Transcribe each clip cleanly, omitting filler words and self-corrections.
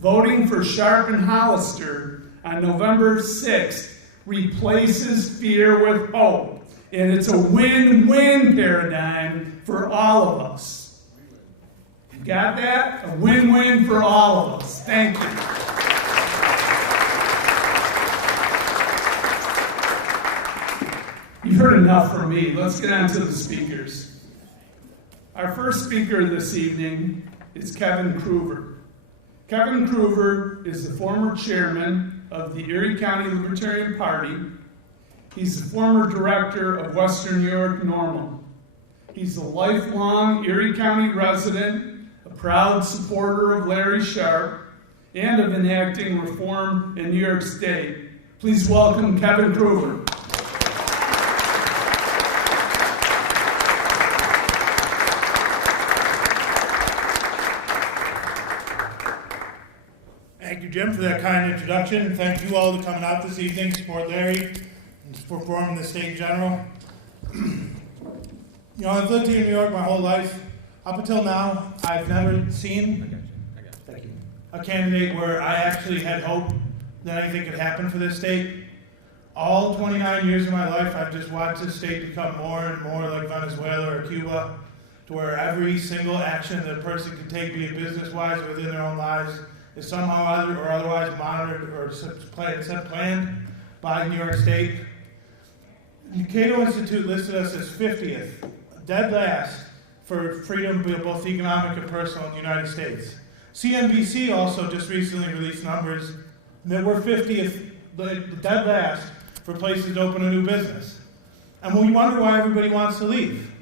Voting for Sharpe and Hollister on November 6th replaces fear with hope. And it's a win-win paradigm for all of us. You got that? A win-win for all of us. Thank you. You've heard enough from me. Let's get on to the speakers. Our first speaker this evening is Kevin Kruver. Kevin Kruver is the former chairman of the Erie County Libertarian Party. He's the former director of Western New York NORML. He's a lifelong Erie County resident, a proud supporter of Larry Sharpe, and of enacting reform in New York State. Please welcome Kevin Kruver. Thank you, Jim, for that kind introduction. Thank you all for coming out this evening to support Larry and for forming the state in general. I've lived here in New York my whole life. Up until now, I've never seen a candidate where I actually had hope that anything could happen for this state. All 29 years of my life, I've just watched this state become more and more like Venezuela or Cuba, to where every single action that a person can take, be it business-wise or within their own lives, is somehow or otherwise monitored or planned by New York State. The Cato Institute listed us as 50th, dead last, for freedom, both economic and personal, in the United States. CNBC also just recently released numbers that we're 50th, dead last, for places to open a new business. And we wonder why everybody wants to leave.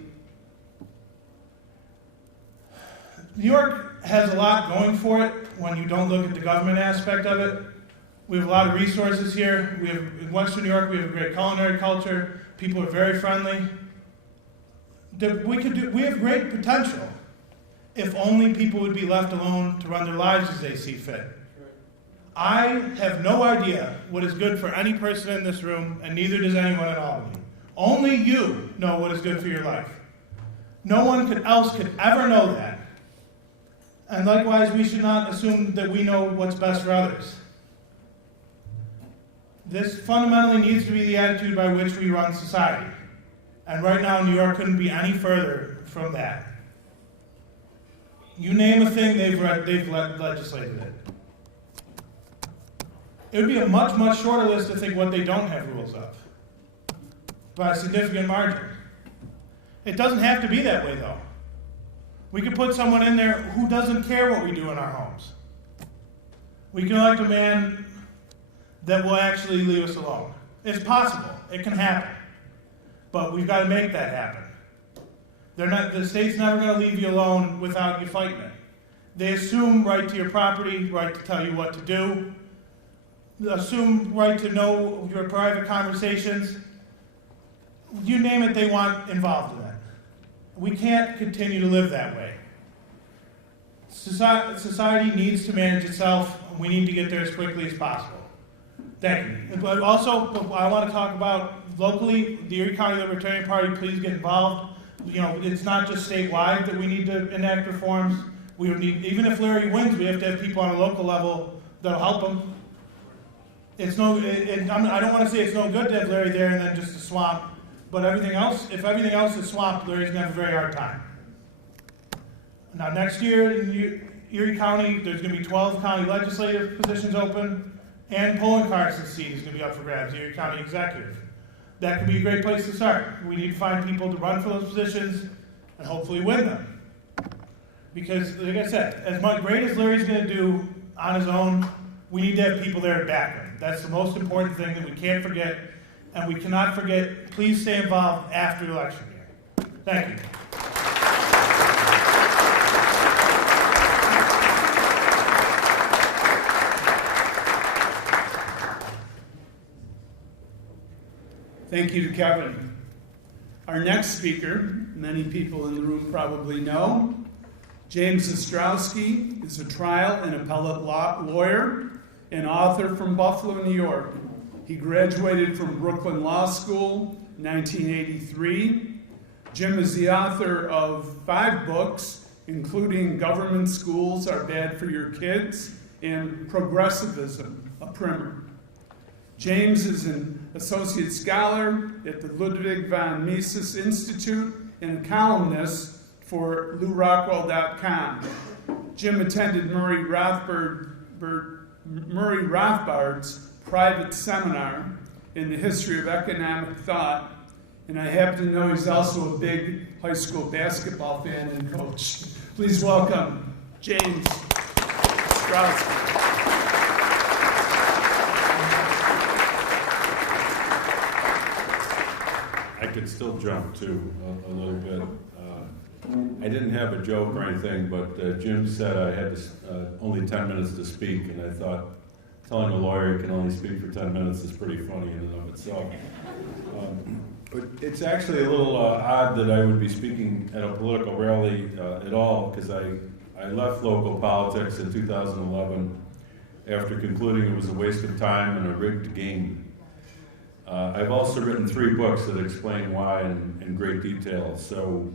New York has a lot going for it when you don't look at the government aspect of it. We have a lot of resources here. In Western New York, we have a great culinary culture. People are very friendly. We have great potential if only people would be left alone to run their lives as they see fit. I have no idea what is good for any person in this room, and neither does anyone at Albany. Only you know what is good for your life. No one else could ever know that. And likewise, we should not assume that we know what's best for others. This fundamentally needs to be the attitude by which we run society. And right now, New York couldn't be any further from that. You name a thing, they've legislated it. It would be a much, much shorter list to think what they don't have rules of, by a significant margin. It doesn't have to be that way, though. We could put someone in there who doesn't care what we do in our homes. We can elect a man that will actually leave us alone. It's possible. It can happen. But we've got to make that happen. The state's never going to leave you alone without you fighting it. They assume right to your property, right to tell you what to do, assume right to know your private conversations. You name it, they want involved in that. We can't continue to live that way. Society needs to manage itself, and we need to get there as quickly as possible. Thank you. But also, I want to talk about locally, the Erie County Libertarian Party, please get involved. It's not just statewide that we need to enact reforms. We would need, even if Larry wins, we have to have people on a local level that'll help him. I don't want to say it's no good to have Larry there and then just a swamp, but if everything else is swamped, Larry's going to have a very hard time. Now, next year in Erie County, there's going to be 12 county legislative positions open, and Poland Carson's seat is going to be up for grabs, the Erie County Executive. That could be a great place to start. We need to find people to run for those positions and hopefully win them. Because, like I said, as great as Larry's going to do on his own, we need to have people there to back him. That's the most important thing that we can't forget, and we cannot forget. Please stay involved after the election year. Thank you. Thank you to Kevin. Our next speaker, many people in the room probably know, James Ostrowski is a trial and appellate lawyer and author from Buffalo, New York. He graduated from Brooklyn Law School in 1983. Jim is the author of 5 books, including Government Schools Are Bad for Your Kids and Progressivism, a primer. James is an associate scholar at the Ludwig von Mises Institute and a columnist for LouRockwell.com. Jim attended Murray Rothbard's private seminar in the history of economic thought, and I happen to know he's also a big high school basketball fan and coach. Please welcome James Strauss. I could still jump too a little bit. I didn't have a joke or anything, but Jim said I had only 10 minutes to speak, and I thought telling a lawyer you can only speak for 10 minutes is pretty funny in and of itself. But it's actually a little odd that I would be speaking at a political rally at all, because I left local politics in 2011 after concluding it was a waste of time and a rigged game. I've also written 3 books that explain why in great detail. So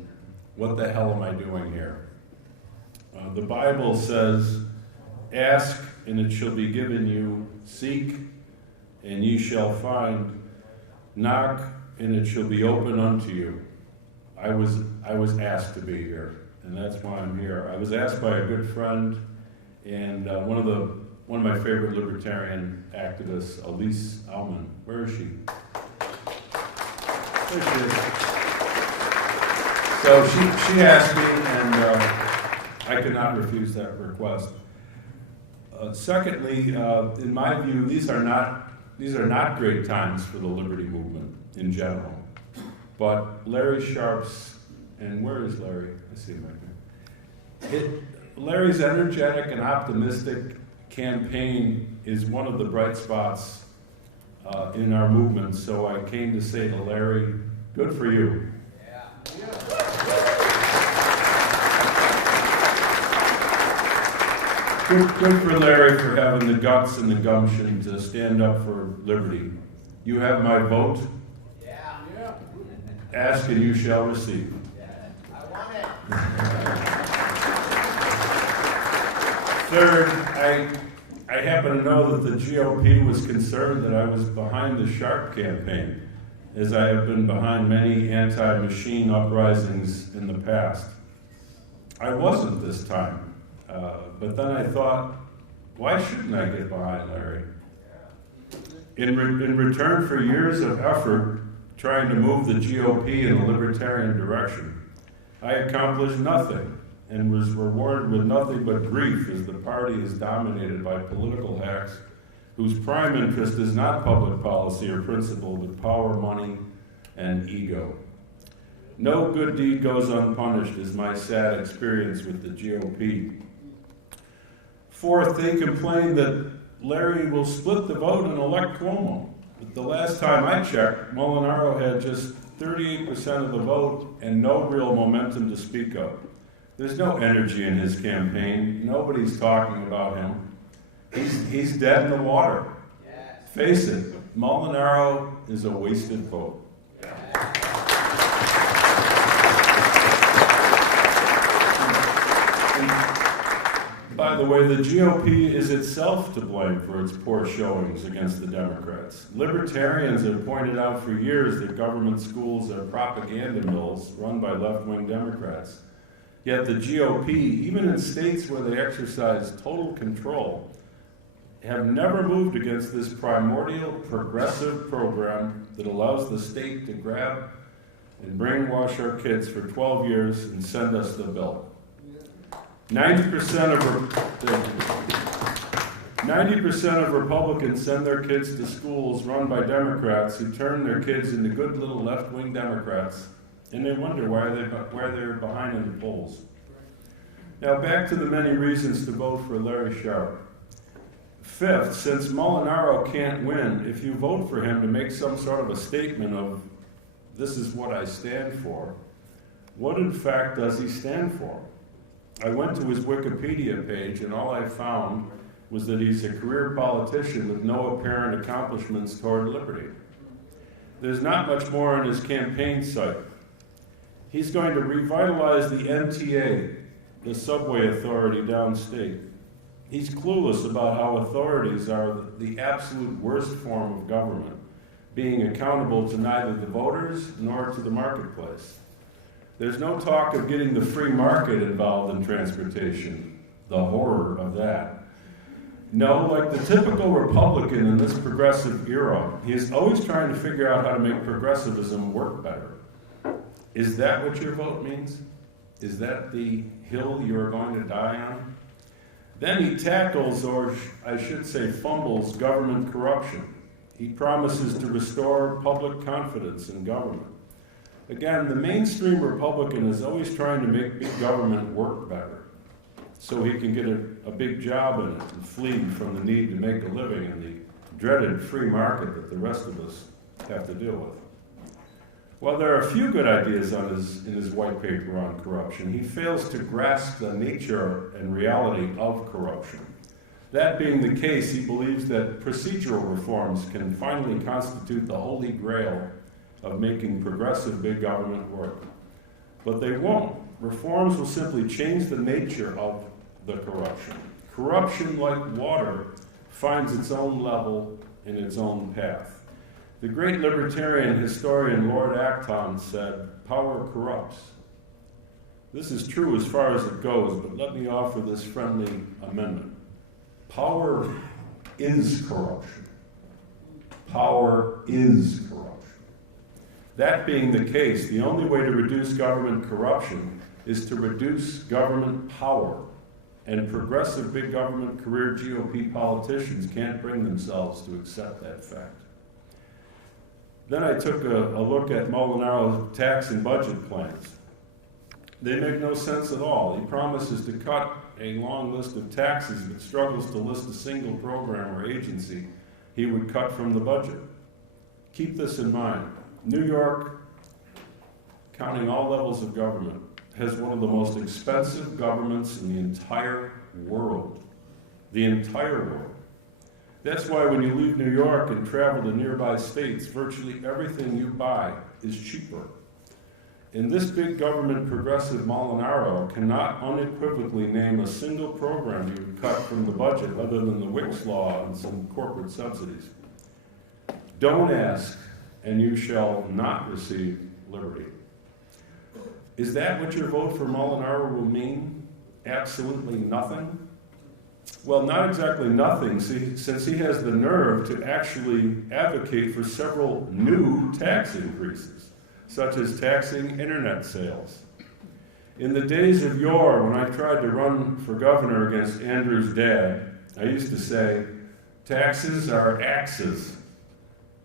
what the hell am I doing here? The Bible says, ask and it shall be given you, seek and ye shall find, knock and it shall be open unto you. I was asked to be here, and that's why I'm here. I was asked by a good friend and one of my favorite libertarian activists, Elise Aumann. Where is she? There she is. So she asked me, and I could not refuse that request. Secondly, in my view, these are not great times for the liberty movement in general. But Larry Sharpe's, and where is Larry? I see him right there. Larry's energetic and optimistic campaign is one of the bright spots in our movement. So I came to say to Larry, good for you. Good for Larry for having the guts and the gumption to stand up for liberty. You have my vote. Ask and you shall receive. I want it. Third, I happen to know that the GOP was concerned that I was behind the Sharpe campaign, as I have been behind many anti-machine uprisings in the past. I wasn't this time, but then I thought, why shouldn't I get behind Larry? In return for years of effort trying to move the GOP in a libertarian direction, I accomplished nothing and was rewarded with nothing but grief, as the party is dominated by political hacks whose prime interest is not public policy or principle, but power, money, and ego. No good deed goes unpunished is my sad experience with the GOP. Fourth, they complain that Larry will split the vote and elect Cuomo. But the last time I checked, Molinaro had just 38% of the vote and no real momentum to speak of. There's no energy in his campaign. Nobody's talking about him. He's dead in the water. Yes. Face it, Molinaro is a wasted vote. By the way, the GOP is itself to blame for its poor showings against the Democrats. Libertarians have pointed out for years that government schools are propaganda mills run by left-wing Democrats. Yet the GOP, even in states where they exercise total control, have never moved against this primordial progressive program that allows the state to grab and brainwash our kids for 12 years and send us the bill. 90% of Republicans send their kids to schools run by Democrats who turn their kids into good little left-wing Democrats, and they wonder why they're behind in the polls. Now back to the many reasons to vote for Larry Sharpe. Fifth, since Molinaro can't win, if you vote for him to make some sort of a statement of, this is what I stand for, what in fact does he stand for? I went to his Wikipedia page and all I found was that he's a career politician with no apparent accomplishments toward liberty. There's not much more on his campaign site. He's going to revitalize the MTA, the subway authority downstate. He's clueless about how authorities are the absolute worst form of government, being accountable to neither the voters nor to the marketplace. There's no talk of getting the free market involved in transportation. The horror of that. No, like the typical Republican in this progressive era, he is always trying to figure out how to make progressivism work better. Is that what your vote means? Is that the hill you are going to die on? Then he tackles, or I should say fumbles, government corruption. He promises to restore public confidence in government. Again, the mainstream Republican is always trying to make big government work better so he can get a big job in it and flee from the need to make a living in the dreaded free market that the rest of us have to deal with. While there are a few good ideas in his white paper on corruption, he fails to grasp the nature and reality of corruption. That being the case, he believes that procedural reforms can finally constitute the holy grail of making progressive big government work. But they won't. Reforms will simply change the nature of the corruption. Corruption, like water, finds its own level in its own path. The great libertarian historian Lord Acton said, "Power corrupts." This is true as far as it goes, but let me offer this friendly amendment. Power is corruption. Power is corruption. That being the case, the only way to reduce government corruption is to reduce government power, and progressive big government career GOP politicians can't bring themselves to accept that fact. Then I took a look at Molinaro's tax and budget plans. They make no sense at all. He promises to cut a long list of taxes, but struggles to list a single program or agency he would cut from the budget. Keep this in mind. New York, counting all levels of government, has one of the most expensive governments in the entire world. The entire world. That's why when you leave New York and travel to nearby states, virtually everything you buy is cheaper. And this big government progressive Molinaro cannot unequivocally name a single program you would cut from the budget other than the Wicks law and some corporate subsidies. Don't ask, and you shall not receive liberty. Is that what your vote for Molinaro will mean? Absolutely nothing? Well, not exactly nothing, since he has the nerve to actually advocate for several new tax increases, such as taxing internet sales. In the days of yore, when I tried to run for governor against Andrew's dad, I used to say, taxes are axes.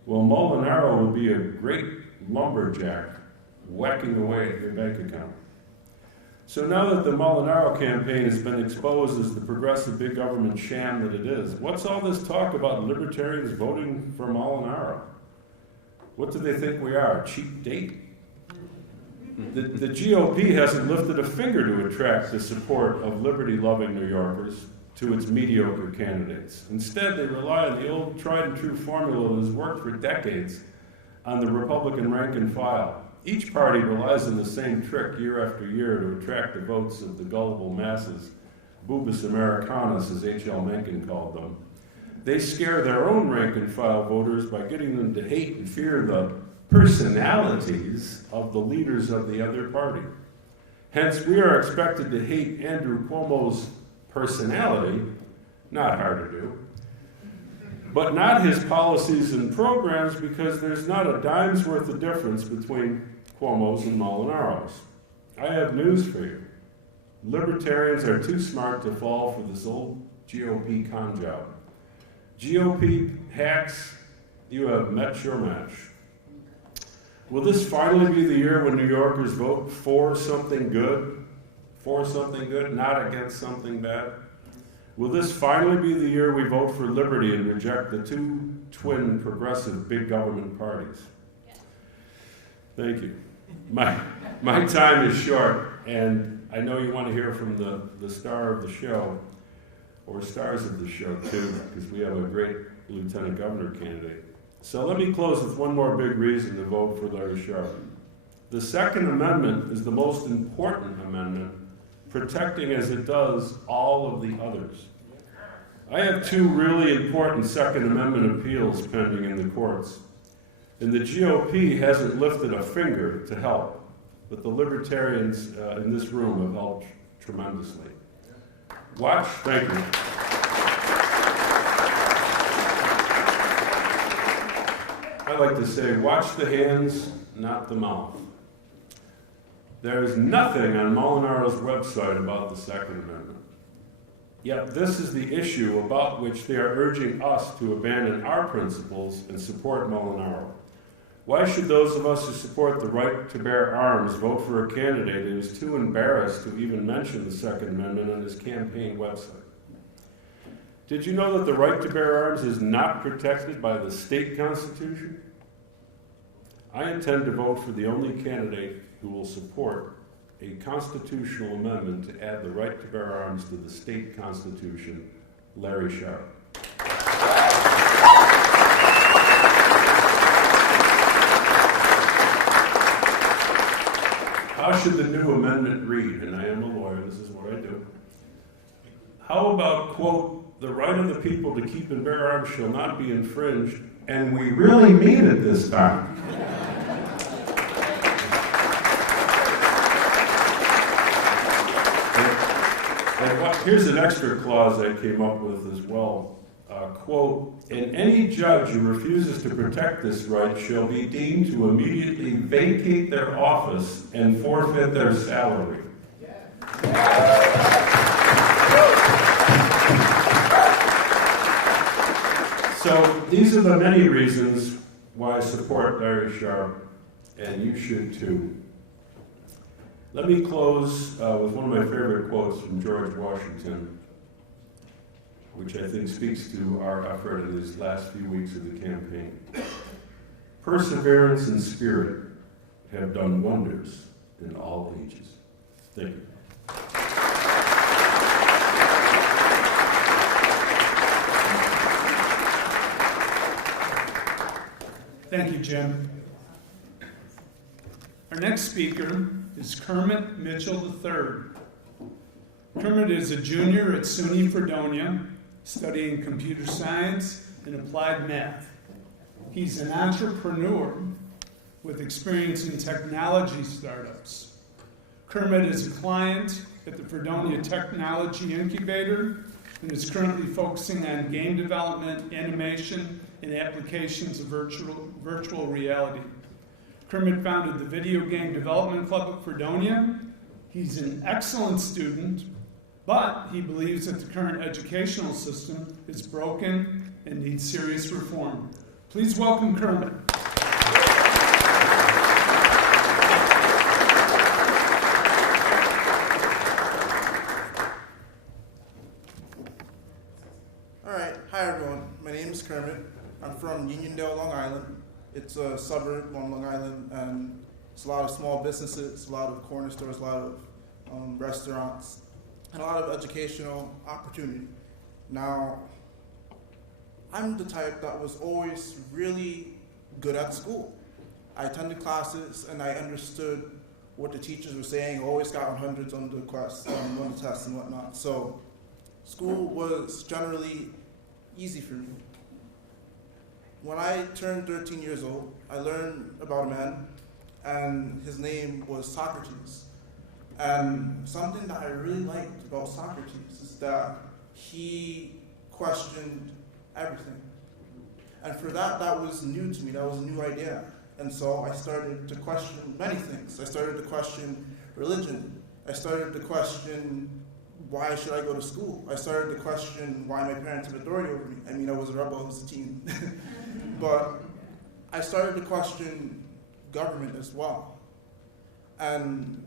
Well, Molinaro will be a great lumberjack whacking away at your bank account. So now that the Molinaro campaign has been exposed as the progressive big government sham that it is, what's all this talk about libertarians voting for Molinaro? What do they think we are, a cheap date? The GOP hasn't lifted a finger to attract the support of liberty-loving New Yorkers to its mediocre candidates. Instead, they rely on the old tried-and-true formula that has worked for decades on the Republican rank and file. Each party relies on the same trick year after year to attract the votes of the gullible masses, bubis Americanus, as H.L. Mencken called them. They scare their own rank-and-file voters by getting them to hate and fear the personalities of the leaders of the other party. Hence, we are expected to hate Andrew Cuomo's personality, not hard to do, but not his policies and programs, because there's not a dime's worth of difference between Cuomo's and Molinaro's. I have news for you. Libertarians are too smart to fall for this old GOP con job. GOP hacks, you have met your match. Will this finally be the year when New Yorkers vote for something good? For something good, not against something bad? Will this finally be the year we vote for liberty and reject the two twin progressive big government parties? Thank you. My time is short, and I know you want to hear from the star of the show, or stars of the show too, because we have a great lieutenant governor candidate. So let me close with one more big reason to vote for Larry Sharpe. The Second Amendment is the most important amendment, protecting as it does all of the others. I have two really important Second Amendment appeals pending in the courts, and the GOP hasn't lifted a finger to help, but the libertarians in this room have helped tremendously. Watch, thank you. I like to say, watch the hands, not the mouth. There is nothing on Molinaro's website about the Second Amendment. Yet this is the issue about which they are urging us to abandon our principles and support Molinaro. Why should those of us who support the right to bear arms vote for a candidate who is too embarrassed to even mention the Second Amendment on his campaign website? Did you know that the right to bear arms is not protected by the state constitution? I intend to vote for the only candidate who will support a constitutional amendment to add the right to bear arms to the state constitution, Larry Sharpe. How should the new amendment read? And I am a lawyer, this is what I do. How about, quote, the right of the people to keep and bear arms shall not be infringed, and we really mean it this time. Here's an extra clause I came up with as well. Quote, and any judge who refuses to protect this right shall be deemed to immediately vacate their office and forfeit their salary. So these are the many reasons why I support Larry Sharpe, and you should too. Let me close with one of my favorite quotes from George Washington, which I think speaks to our effort in these last few weeks of the campaign. Perseverance and spirit have done wonders in all ages. Thank you. Thank you, Jim. Our next speaker is Kermit Mitchell III. Kermit is a junior at SUNY Fredonia, studying computer science and applied math. He's an entrepreneur with experience in technology startups. Kermit is a client at the Fredonia Technology Incubator and is currently focusing on game development, animation, and applications of virtual reality. Kermit founded the Video Game Development Club at Fredonia. He's an excellent student, but he believes that the current educational system is broken and needs serious reform. Please welcome Kermit. All right, hi everyone. My name is Kermit. I'm from Uniondale, Long Island. It's a suburb on Long Island, and it's a lot of small businesses, a lot of corner stores, a lot of restaurants, and a lot of educational opportunity. Now, I'm the type that was always really good at school. I attended classes, and I understood what the teachers were saying. I always got 100s on the tests and whatnot. So school was generally easy for me. When I turned 13 years old, I learned about a man, and his name was Socrates. And something that I really liked about Socrates is that he questioned everything. And for that, that was new to me, that was a new idea. And so I started to question many things. I started to question religion. I started to question why should I go to school. I started to question why my parents have authority over me. I mean, I was a rebel, I was a teen. But I started to question government as well, and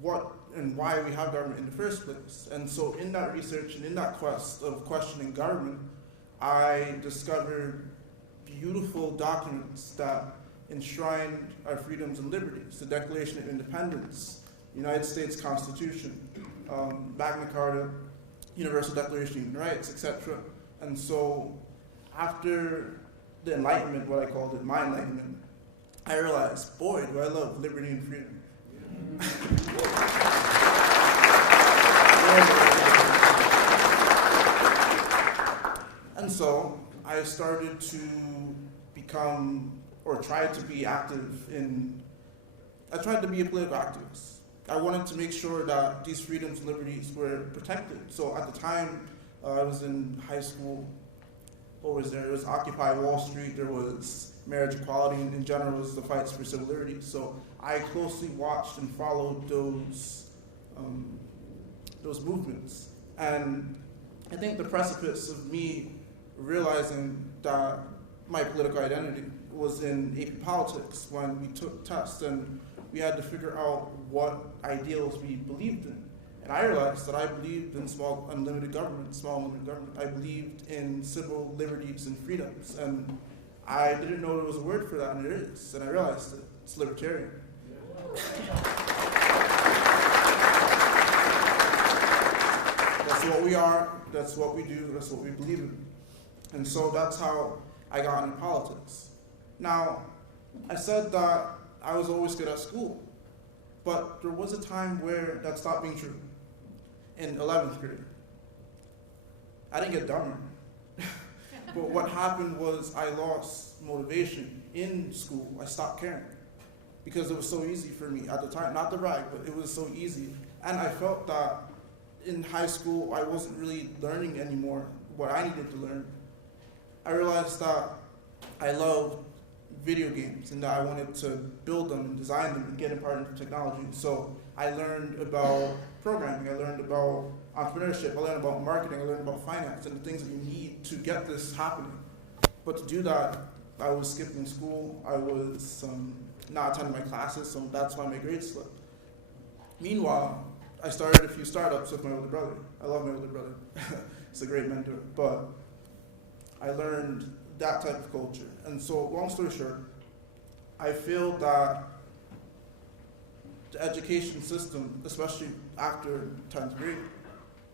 what and why we have government in the first place. And so in that research and in that quest of questioning government, I discovered beautiful documents that enshrined our freedoms and liberties: the Declaration of Independence, United States Constitution, Magna Carta, Universal Declaration of Human Rights, etc. And so after the Enlightenment, what I called it, my Enlightenment, I realized, boy, do I love liberty and freedom. And so I started to become, or tried to be active I tried to be a political activist. I wanted to make sure that these freedoms and liberties were protected. So at the time, I was in high school. What was there? It was Occupy Wall Street. There was marriage equality, and in general, it was the fights for civil liberties. So I closely watched and followed those movements. And I think the precipice of me realizing that my political identity was in AP politics when we took tests and we had to figure out what ideals we believed in. And I realized that I believed in small unlimited government. I believed in civil liberties and freedoms. And I didn't know there was a word for that, and it is. And I realized it. It's libertarian. That's what we are, that's what we do, that's what we believe in. And so that's how I got into politics. Now, I said that I was always good at school, but there was a time where that stopped being true. In 11th grade. I didn't get dumber. But what happened was I lost motivation in school. I stopped caring because it was so easy for me at the time, not to brag, but it was so easy. And I felt that in high school, I wasn't really learning anymore what I needed to learn. I realized that I loved video games and that I wanted to build them and design them and get imparted into technology. So I learned about programming, I learned about entrepreneurship, I learned about marketing, I learned about finance and the things that you need to get this happening. But to do that, I was skipping school, I was not attending my classes, so that's why my grades slipped. Meanwhile, I started a few startups with my older brother. I love my older brother. He's a great mentor. But I learned that type of culture. And so, long story short, I feel that the education system, especially after 10th grade,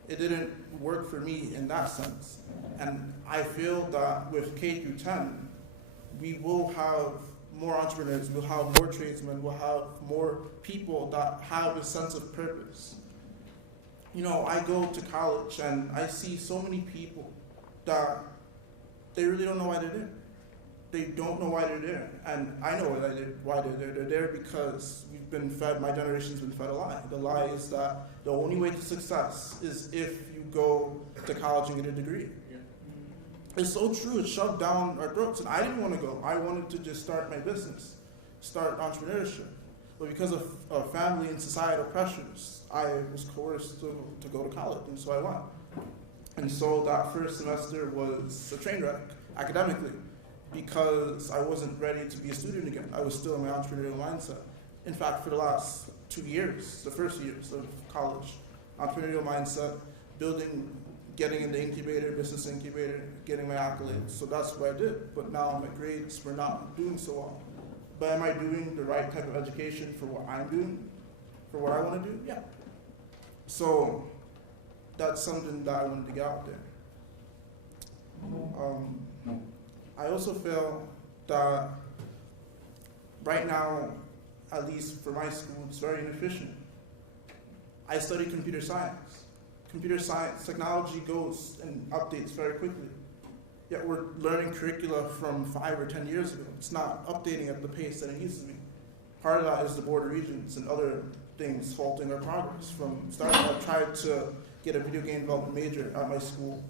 it didn't work for me in that sense. And I feel that with K through 10, we will have more entrepreneurs, we'll have more tradesmen, we'll have more people that have a sense of purpose. You know, I go to college and I see so many people that they really don't know why they're there. They don't know why they're there. And I know why they're there. They're there because we've been fed, my generation's been fed a lie. The lie is that the only way to success is if you go to college and get a degree. It's so true, it's shoved down our throats, and I didn't want to go. I wanted to just start my business, start entrepreneurship. But because of family and societal pressures, I was coerced to go to college, and so I went. And so that first semester was a train wreck, academically, because I wasn't ready to be a student again. I was still in my entrepreneurial mindset. In fact, for the last 2 years, the first years of college, entrepreneurial mindset, getting in the incubator, business incubator, getting my accolades. So that's what I did. But now my grades were not doing so well. But am I doing the right type of education for what I'm doing? For what I want to do? Yeah. So that's something that I wanted to get out there. I also feel that right now, at least for my school, it's very inefficient. I study computer science. Computer science, technology goes and updates very quickly. Yet we're learning curricula from 5 or 10 years ago. It's not updating at the pace that it needs to be. Part of that is the Board of Regents and other things halting our progress. From starting, I tried to get a video game development major at my school,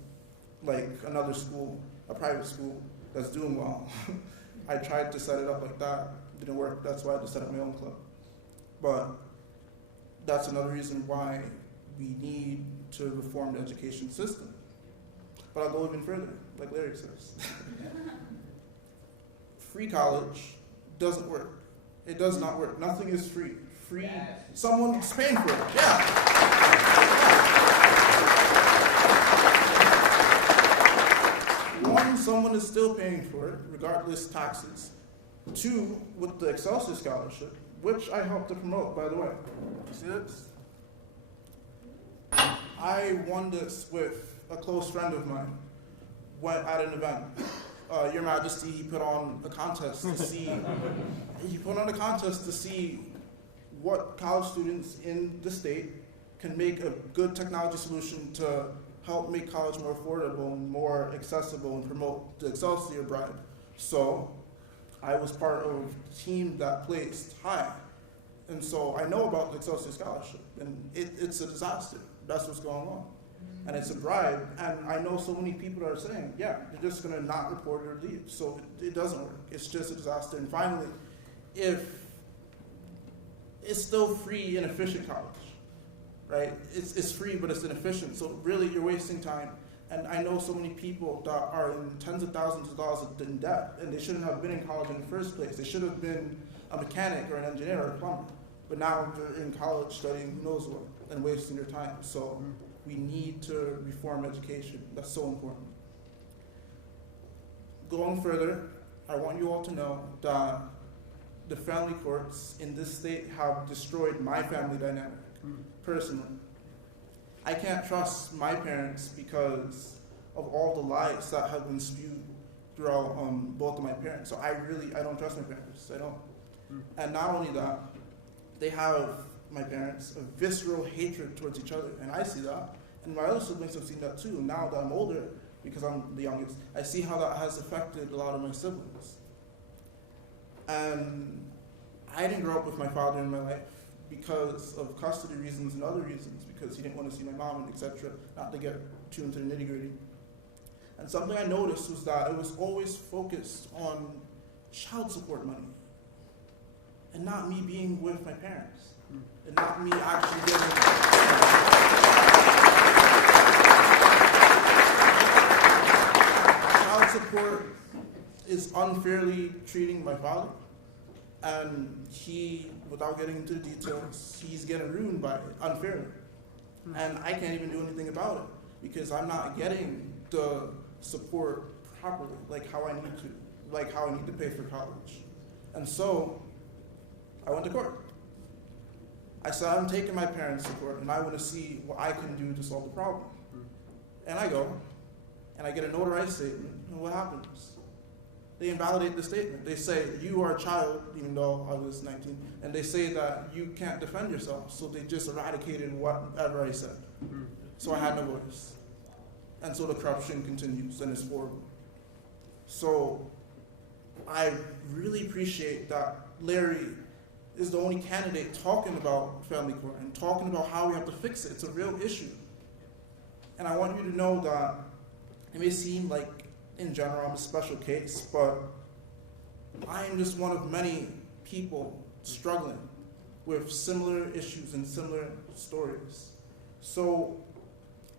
like another school, a private school that's doing well. I tried to set it up like that. It didn't work. That's why I had to set up my own club. But that's another reason why we need to reform the education system. But I'll go even further, like Larry says. Free college doesn't work. It does not work. Nothing is free. Someone's paying for it. Yeah. One, someone is still paying for it, regardless taxes. Two, with the Excelsior Scholarship, which I helped to promote, by the way. See this? I won this with a close friend of mine. Went at an event. Your Majesty, he put on a contest to see. What college students in the state can make a good technology solution to help make college more affordable and more accessible and promote the Excelsior bribe. So I was part of a team that placed high. And so I know about the Excelsior Scholarship, and it's a disaster. That's what's going on. And it's a bribe, and I know so many people that are saying, yeah, they're just gonna not report it or leave. So it doesn't work. It's just a disaster. And finally, if it's still free and efficient college, right? It's free, but it's inefficient. So really, you're wasting time. And I know so many people that are in tens of thousands of dollars in debt, and they shouldn't have been in college in the first place. They should have been a mechanic or an engineer or a plumber. But now they're in college studying who knows what and wasting their time. So we need to reform education. That's so important. Going further, I want you all to know that the family courts in this state have destroyed my family dynamic, personally. I can't trust my parents because of all the lies that have been spewed throughout both of my parents. So I don't trust my parents. I don't. And not only that, they have, my parents, a visceral hatred towards each other, and I see that. And my other siblings have seen that too. Now that I'm older, because I'm the youngest, I see how that has affected a lot of my siblings. And I didn't grow up with my father in my life because of custody reasons and other reasons, because he didn't want to see my mom and etc., not to get too into the nitty-gritty. And something I noticed was that it was always focused on child support money, and not me being with my parents, and not me actually getting child support is unfairly treating my father, and he, without getting into the details, he's getting ruined by it unfairly, and I can't even do anything about it because I'm not getting the support properly, like how I need to, like how I need to pay for college. And so I went to court. I said, I'm taking my parents to court, and I want to see what I can do to solve the problem. And I go, and I get a notarized statement, and what happens? They invalidate the statement. They say, you are a child, even though I was 19, and they say that you can't defend yourself, so they just eradicated whatever I said. So I had no voice. And so the corruption continues, and it's horrible. So I really appreciate that Larry is the only candidate talking about family court and talking about how we have to fix it. It's a real issue. And I want you to know that it may seem like, in general, I'm a special case, but I am just one of many people struggling with similar issues and similar stories. So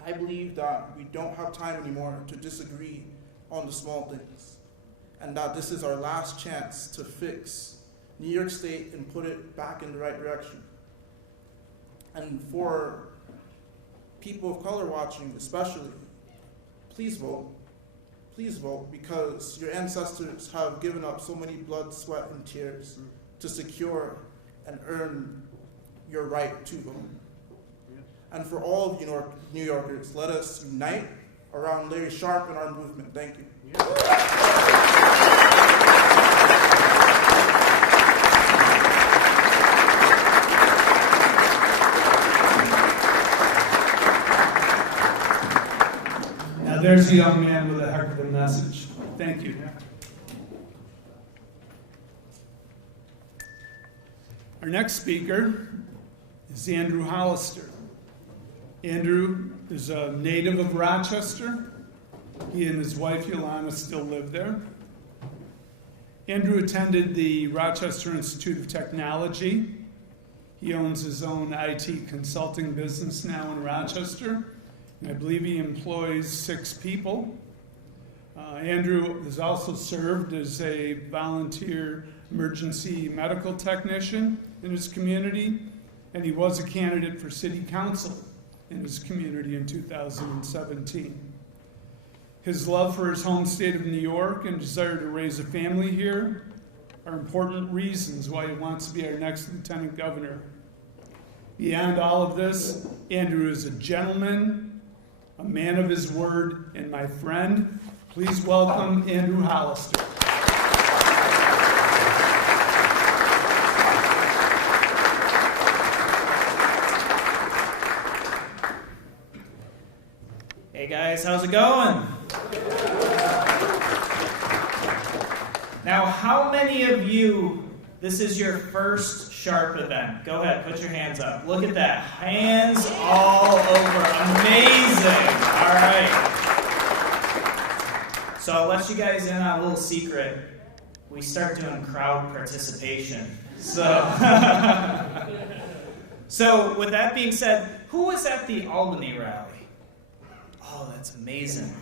I believe that we don't have time anymore to disagree on the small things, and that this is our last chance to fix New York State and put it back in the right direction. And for people of color watching especially, please vote. Please vote, because your ancestors have given up so many blood, sweat, and tears to secure and earn your right to vote. And for all of New Yorkers, let us unite around Larry Sharpe and our movement. Thank you. Now there's a young man with a heck of a message. Thank you. Our next speaker is Andrew Hollister. Andrew is a native of Rochester. He and his wife Yolanda still live there. Andrew attended the Rochester Institute of Technology. He owns his own IT consulting business now in Rochester. And I believe he employs 6 people. Andrew has also served as a volunteer emergency medical technician in his community, and he was a candidate for city council in his community in 2017. His love for his home state of New York and desire to raise a family here are important reasons why he wants to be our next lieutenant governor. Beyond all of this, Andrew is a gentleman, a man of his word, and my friend. Please welcome Andrew Hollister. Hey guys, how's it going? Now, how many of you, this is your first Sharpe event? Go ahead, put your hands up. Look at that. Hands all over. Amazing. All right. So I'll let you guys in on a little secret. We start doing crowd participation. So with that being said, who was at the Albany rally? Oh, that's amazing.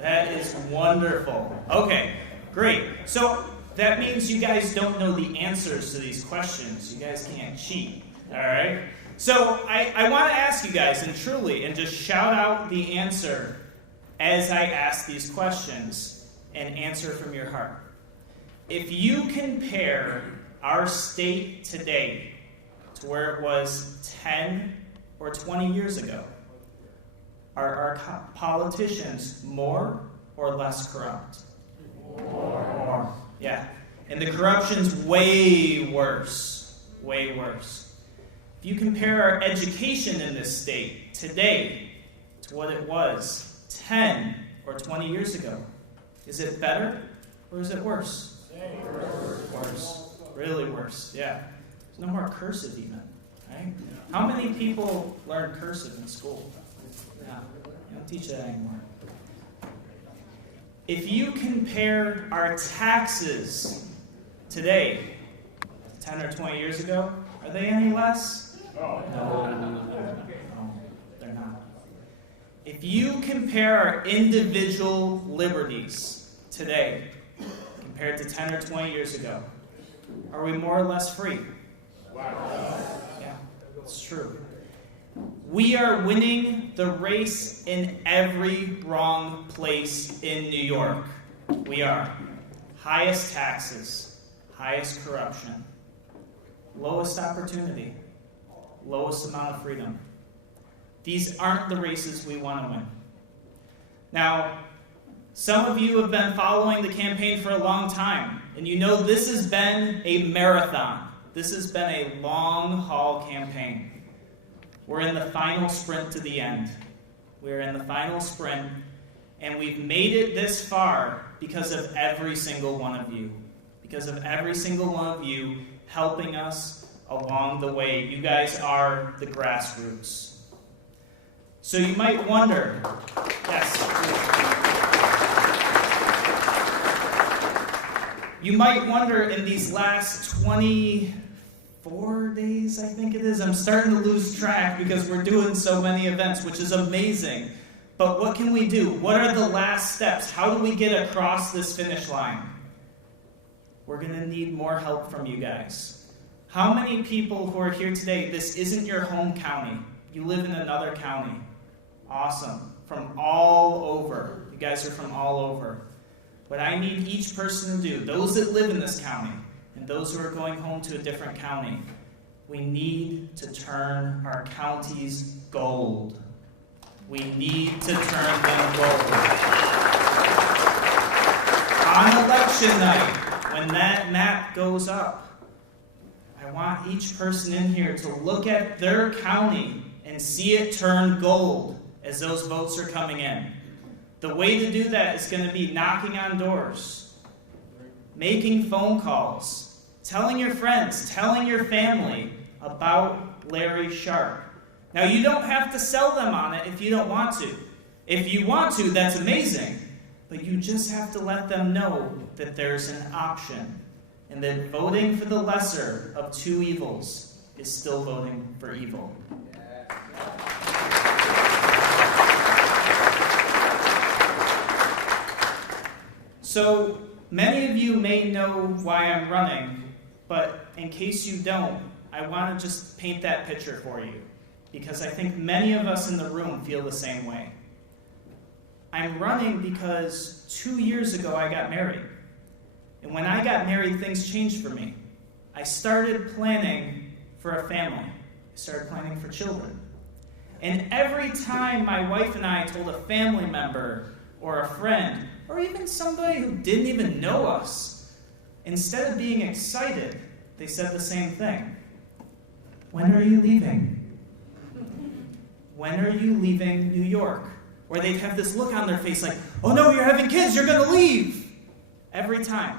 That is wonderful. Okay, great. So that means you guys don't know the answers to these questions. You guys can't cheat, all right? So I want to ask you guys, and just shout out the answer as I ask these questions, and answer from your heart. If you compare our state today to where it was 10 or 20 years ago, are our politicians more or less corrupt? More. Yeah. And the corruption's way worse. Way worse. If you compare our education in this state today to what it was 10 or 20 years ago, is it better or is it worse? Worse. Really worse, yeah. There's no more cursive even, right? How many people learn cursive in school? Yeah, you don't teach that anymore. If you compare our taxes today to 10 or 20 years ago, are they any less? No, they're not. If you compare our individual liberties today compared to 10 or 20 years ago, are we more or less free? Yeah, it's true. We are winning the race in every wrong place in New York. We are. Highest taxes, highest corruption, lowest opportunity, lowest amount of freedom. These aren't the races we want to win. Now, some of you have been following the campaign for a long time, and you know this has been a marathon. This has been a long-haul campaign. We're in the final sprint to the end. We're in the final sprint, and we've made it this far because of every single one of you. Because of every single one of you helping us along the way. You guys are the grassroots. So you might wonder, yes. You might wonder in these last 24 days, I think it is. I'm starting to lose track because we're doing so many events, which is amazing. But what can we do? What are the last steps? How do we get across this finish line? We're going to need more help from you guys. How many people who are here today, this isn't your home county. You live in another county. Awesome. From all over. You guys are from all over. What I need each person to do, those that live in this county, and those who are going home to a different county, we need to turn our counties gold. We need to turn them gold. On election night, when that map goes up, I want each person in here to look at their county and see it turn gold as those votes are coming in. The way to do that is going to be knocking on doors, making phone calls, telling your friends, telling your family about Larry Sharpe. Now, you don't have to sell them on it if you don't want to. If you want to, that's amazing. But you just have to let them know that there's an option and that voting for the lesser of two evils is still voting for evil. So, many of you may know why I'm running, but in case you don't, I want to just paint that picture for you, because I think many of us in the room feel the same way. I'm running because 2 years ago I got married. And when I got married, things changed for me. I started planning for a family. I started planning for children. And every time my wife and I told a family member or a friend, or even somebody who didn't even know us, instead of being excited, they said the same thing. When are you leaving? When are you leaving New York? Or they'd have this look on their face like, oh no, you're having kids, you're going to leave. Every time.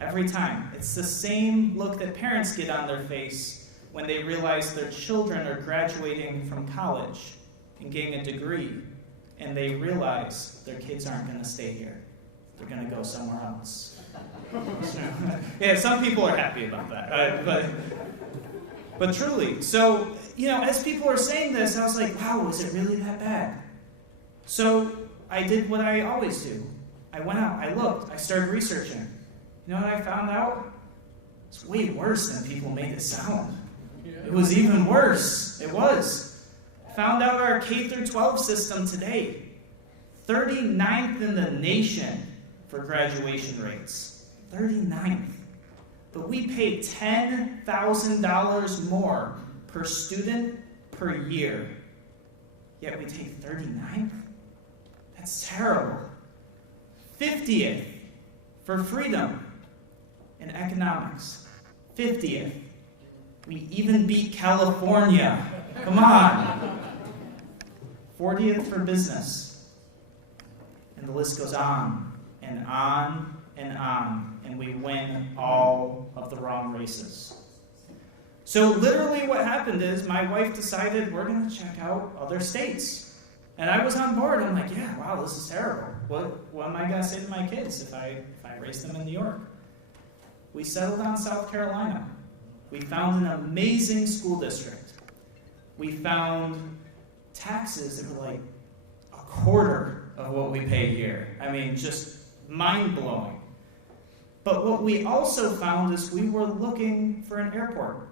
Every time. It's the same look that parents get on their face when they realize their children are graduating from college and getting a degree, and they realize their kids aren't going to stay here. They're going to go somewhere else. Yeah, some people are happy about that, but truly. So, as people are saying this, I was like, wow, is it really that bad? So I did what I always do. I went out, I looked, I started researching. You know what I found out? It's way worse than people made it sound. It was even worse. It was. Found out our K through 12 system today, 39th in the nation for graduation rates. 39th. But we pay $10,000 more per student per year. Yet we take 39th? That's terrible. 50th for freedom in economics. 50th. We even beat California. Come on. 40th for business. And the list goes on and on and on. And we win all of the wrong races. So literally what happened is my wife decided we're going to check out other states. And I was on board. I'm like, yeah, wow, this is terrible. What am I going to say to my kids if I raise them in New York? We settled on South Carolina. We found an amazing school district. We found taxes that were like a quarter of what we pay here. I mean, just mind-blowing. But what we also found is we were looking for an airport.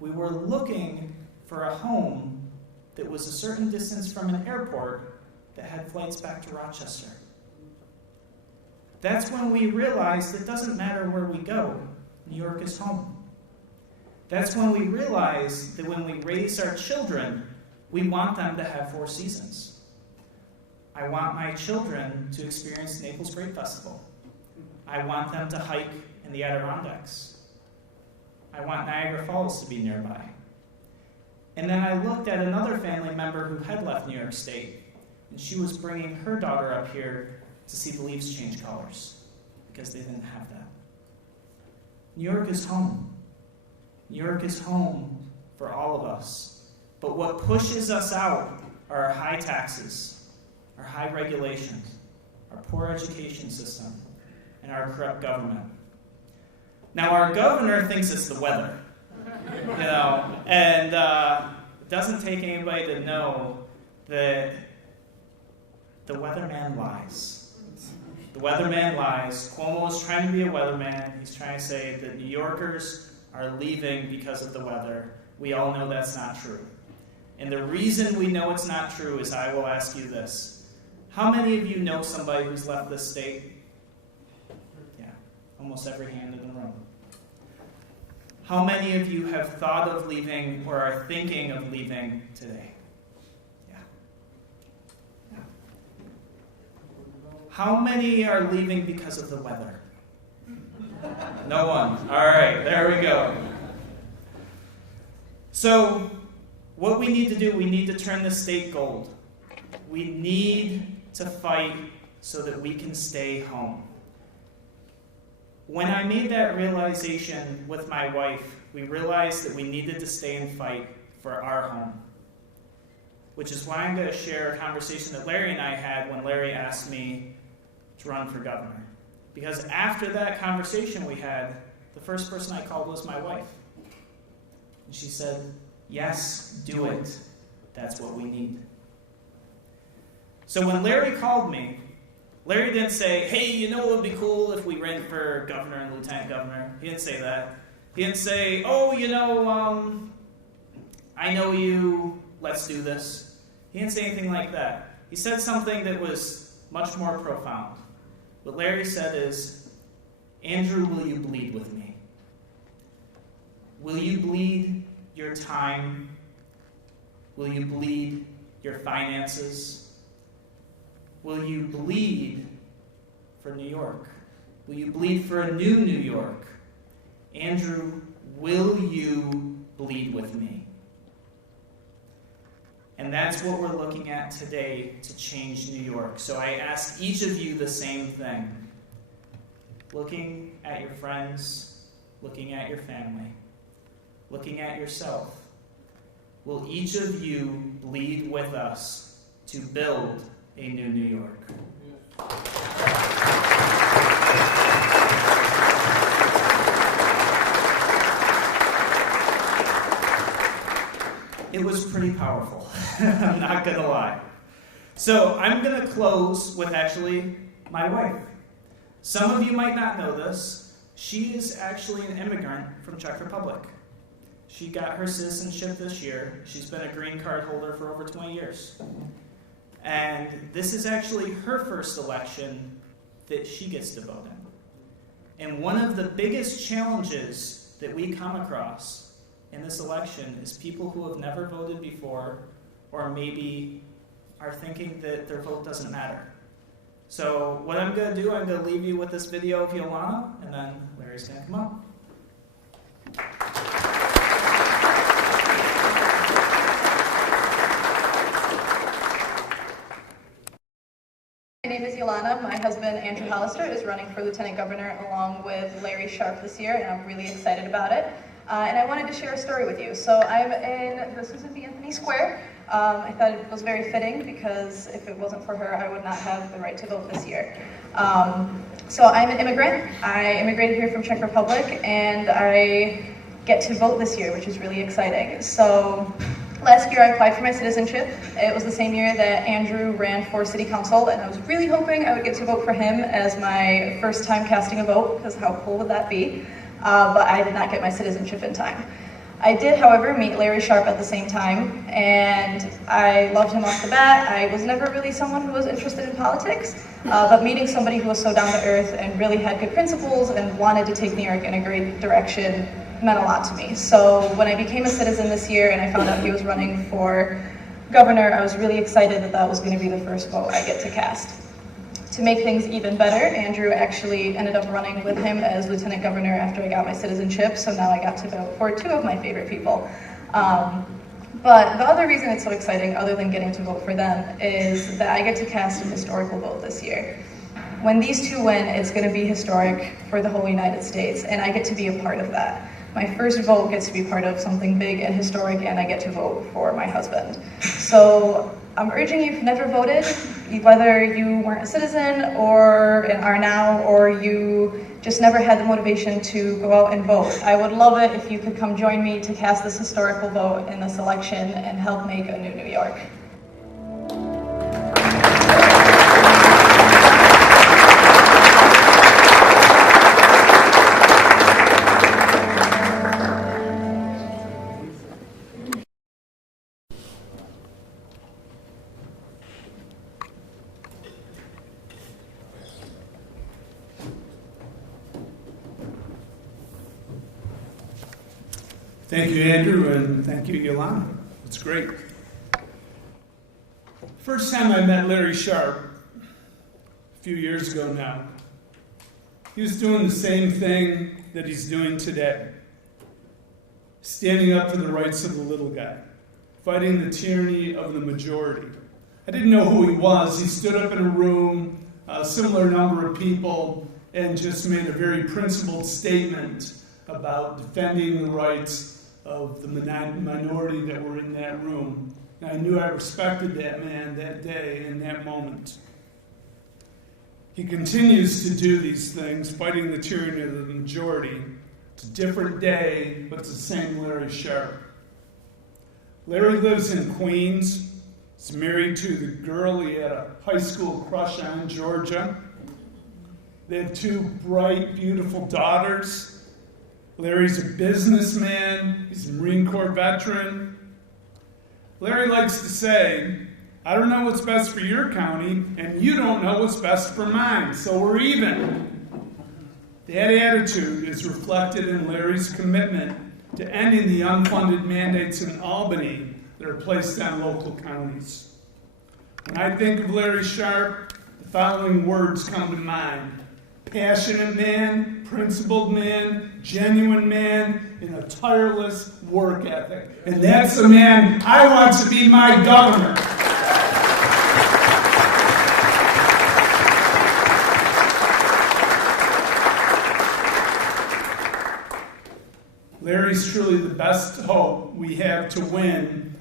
We were looking for a home that was a certain distance from an airport that had flights back to Rochester. That's when we realized it doesn't matter where we go, New York is home. That's when we realized that when we raise our children, we want them to have 4 seasons. I want my children to experience Naples Grape Festival. I want them to hike in the Adirondacks. I want Niagara Falls to be nearby. And then I looked at another family member who had left New York State, and she was bringing her daughter up here to see the leaves change colors, because they didn't have that. New York is home. New York is home for all of us. But what pushes us out are our high taxes, our high regulations, our poor education system, and our corrupt government. Now, our governor thinks it's the weather. And it doesn't take anybody to know that the weatherman lies. The weatherman lies. Cuomo is trying to be a weatherman. He's trying to say that New Yorkers are leaving because of the weather. We all know that's not true. And the reason we know it's not true is I will ask you this. How many of you know somebody who's left this state? Yeah, almost every hand in the room. How many of you have thought of leaving or are thinking of leaving today? Yeah. Yeah. How many are leaving because of the weather? No one. All right, there we go. So, what we need to do, we need to turn the state gold. We need to fight so that we can stay home. When I made that realization with my wife, we realized that we needed to stay and fight for our home. Which is why I'm going to share a conversation that Larry and I had when Larry asked me to run for governor. Because after that conversation we had, the first person I called was my wife. And she said, yes, do it. That's what we need. So when Larry called me, Larry didn't say, hey, you know what would be cool if we ran for governor and lieutenant governor? He didn't say that. He didn't say, oh, I know you, let's do this. He didn't say anything like that. He said something that was much more profound. What Larry said is, Andrew, will you bleed with me? Will you bleed your time? Will you bleed your finances? Will you bleed for New York? Will you bleed for a new New York? Andrew, will you bleed with me? And that's what we're looking at today to change New York. So I ask each of you the same thing. Looking at your friends, looking at your family, looking at yourself, will each of you lead with us to build a new New York? It was pretty powerful. I'm not going to lie. So I'm going to close with actually my wife. Some of you might not know this. She is actually an immigrant from Czech Republic. She got her citizenship this year. She's been a green card holder for over 20 years. And this is actually her first election that she gets to vote in. And one of the biggest challenges that we come across in this election is people who have never voted before, or maybe are thinking that their vote doesn't matter. So what I'm going to do, I'm going to leave you with this video of Yolana, and then Larry's going to come up. My name is Yolana. My husband, Andrew Hollister, is running for Lieutenant Governor along with Larry Sharpe this year, and I'm really excited about it. And I wanted to share a story with you. So I'm in the Susan B. Anthony Square. I thought it was very fitting because if it wasn't for her, I would not have the right to vote this year. So I'm an immigrant. I immigrated here from Czech Republic, and I get to vote this year, which is really exciting. So last year I applied for my citizenship. It was the same year that Andrew ran for city council, and I was really hoping I would get to vote for him as my first time casting a vote, because how cool would that be? But I did not get my citizenship in time. I did, however, meet Larry Sharpe at the same time, and I loved him off the bat. I was never really someone who was interested in politics, but meeting somebody who was so down to earth and really had good principles and wanted to take New York in a great direction meant a lot to me. So when I became a citizen this year and I found out he was running for governor, I was really excited that that was going to be the first vote I get to cast. To make things even better, Andrew actually ended up running with him as lieutenant governor after I got my citizenship, so now I got to vote for two of my favorite people. But the other reason it's so exciting, other than getting to vote for them, is that I get to cast a historical vote this year. When these two win, it's going to be historic for the whole United States, and I get to be a part of that. My first vote gets to be part of something big and historic, and I get to vote for my husband. So I'm urging you, if you've never voted, whether you weren't a citizen or are now, or you just never had the motivation to go out and vote, I would love it if you could come join me to cast this historical vote in this election and help make a new New York. Thank you, Andrew, and thank you, Yolanda. It's great. First time I met Larry Sharpe, a few years ago now, he was doing the same thing that he's doing today. Standing up for the rights of the little guy, fighting the tyranny of the majority. I didn't know who he was. He stood up in a room, a similar number of people, and just made a very principled statement about defending the rights of the minority that were in that room. And I knew I respected that man that day in that moment. He continues to do these things, fighting the tyranny of the majority. It's a different day, but it's the same Larry Sharpe. Larry lives in Queens. He's married to the girl he had a high school crush on in Georgia. They have two bright, beautiful daughters. Larry's a businessman. He's a Marine Corps veteran. Larry likes to say, I don't know what's best for your county, and you don't know what's best for mine, so we're even. That attitude is reflected in Larry's commitment to ending the unfunded mandates in Albany that are placed on local counties. When I think of Larry Sharpe, the following words come to mind. passionate man, principled man, genuine man, and a tireless work ethic. And that's the man I want to be my governor. Larry's truly the best hope we have to win,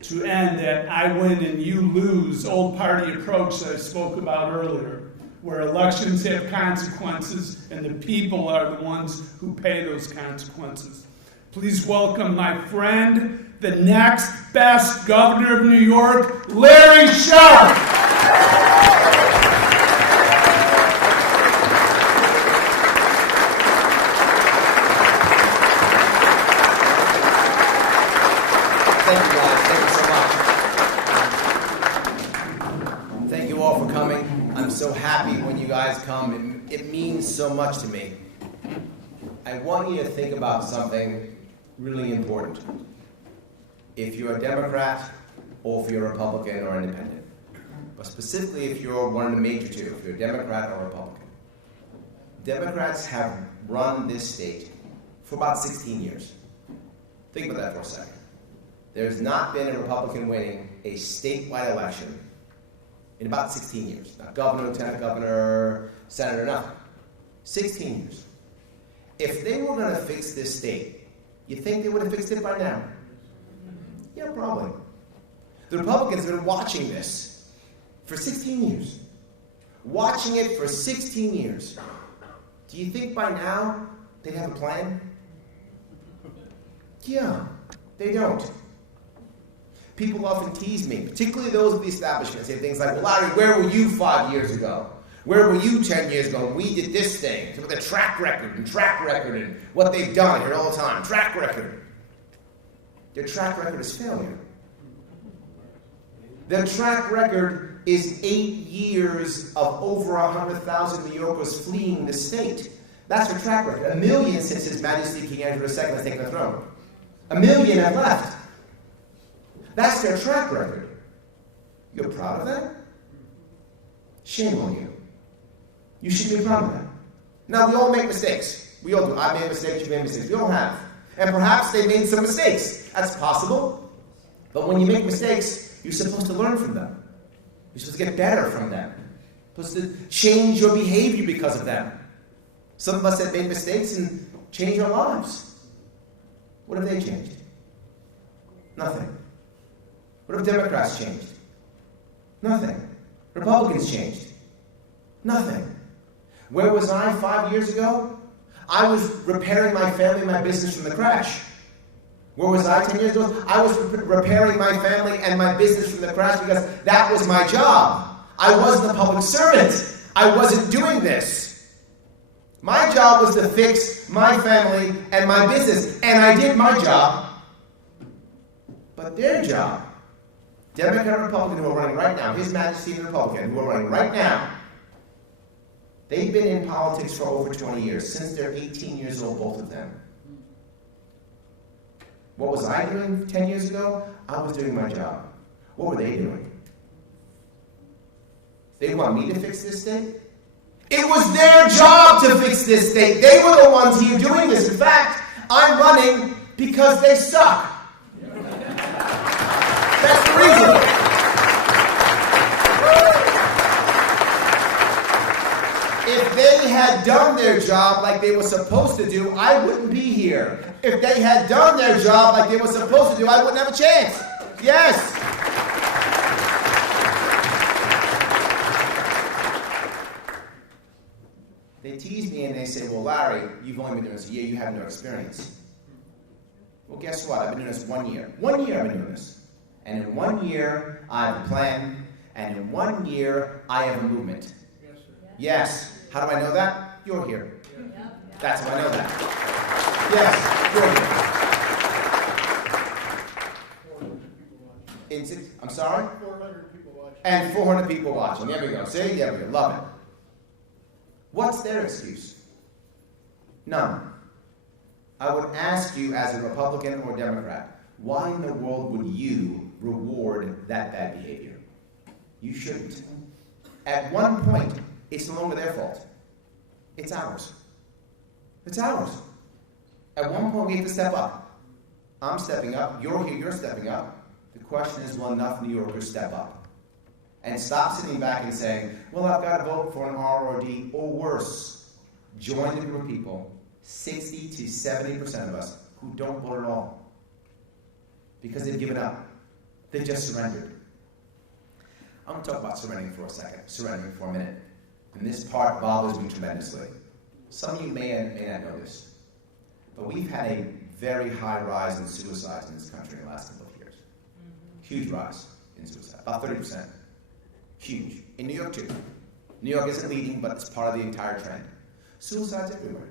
to end that I win and you lose old party approach that I spoke about earlier, where elections have consequences and the people are the ones who pay those consequences. Please welcome my friend, the next best governor of New York, Larry Sharpe. Thank you guys, thank you so much. Thank you all for coming. I'm so happy when you guys come. It means so much to me. I want you to think about something really important. If you're a Democrat or if you're a Republican or independent, but specifically if you're one of the major two, if you're a Democrat or Republican. Democrats have run this state for about 16 years. Think about that for a second. There's not been a Republican winning a statewide election in about 16 years. Not governor, lieutenant governor, senator, nothing. 16 years. If they were going to fix this state, you think they would have fixed it by now? Yeah, probably. The Republicans have been watching this for 16 years. Watching it for 16 years. Do you think by now they'd have a plan? Yeah, they don't. People often tease me, particularly those of the establishment, say things like, well, Larry, where were you 5 years ago? Where were you 10 years ago when we did this thing? So with the track record and what they've done here all the time. Track record. Their track record is failure. Their track record is 8 years of over 100,000 New Yorkers fleeing the state. That's their track record. 1 million since His Majesty King Andrew II has taken the throne. 1 million have left. That's their track record. You're proud of that? Shame on you. You should be proud of that. Now, we all make mistakes. We all do. I made mistakes, you made mistakes. We all have. And perhaps they made some mistakes. That's possible. But when you make mistakes, you're supposed to learn from them. You're supposed to get better from them. You're supposed to change your behavior because of them. Some of us have made mistakes and changed our lives. What have they changed? Nothing. What have Democrats changed? Nothing. Republicans changed? Nothing. Where was I 5 years ago? I was repairing my family and my business from the crash. Where was I 10 years ago? I was repairing my family and my business from the crash because that was my job. I wasn't a public servant. I wasn't doing this. My job was to fix my family and my business, and I did my job. But their job, Democrat and Republican who are running right now, His Majesty and Republican who are running right now, they've been in politics for over 20 years, since they're 18 years old, both of them. What was I doing 10 years ago? I was doing my job. What were they doing? They want me to fix this state? It was their job to fix this state. They were the ones here doing this. In fact, I'm running because they suck. That's the reason. If they had done their job like they were supposed to do, I wouldn't be here. If they had done their job like they were supposed to do, I wouldn't have a chance. Yes. They tease me and they say, well, Larry, you've only been doing this a year, you have no experience. Well, guess what? I've been doing this 1 year. 1 year I've been doing this. And in 1 year, I have a plan. And in 1 year, I have a movement. Yes, sir. Yes. How do I know that? You're here. That's how I know that. Yes, you're here. I'm sorry? 400 people watching. And 400 people watching. There we go. See? There we go. Love it. What's their excuse? None. I would ask you as a Republican or Democrat, why in the world would you reward that bad behavior? You shouldn't. At one point, it's no longer their fault. It's ours. It's ours. At one point, we have to step up. I'm stepping up. You're here. You're stepping up. The question is, will enough New Yorkers step up? And stop sitting back and saying, well, I've got to vote for an R or D, or worse, join the group of people, 60 to 70% of us, who don't vote at all. Because they've given up. They've just surrendered. I'm going to talk about surrendering for a second, surrendering for a minute. And this part bothers me tremendously. Some of you may not know this, but we've had a very high rise in suicides in this country in the last couple of years. Huge rise in suicide, about 30%. Huge. In New York, too. New York isn't leading, but it's part of the entire trend. Suicides everywhere.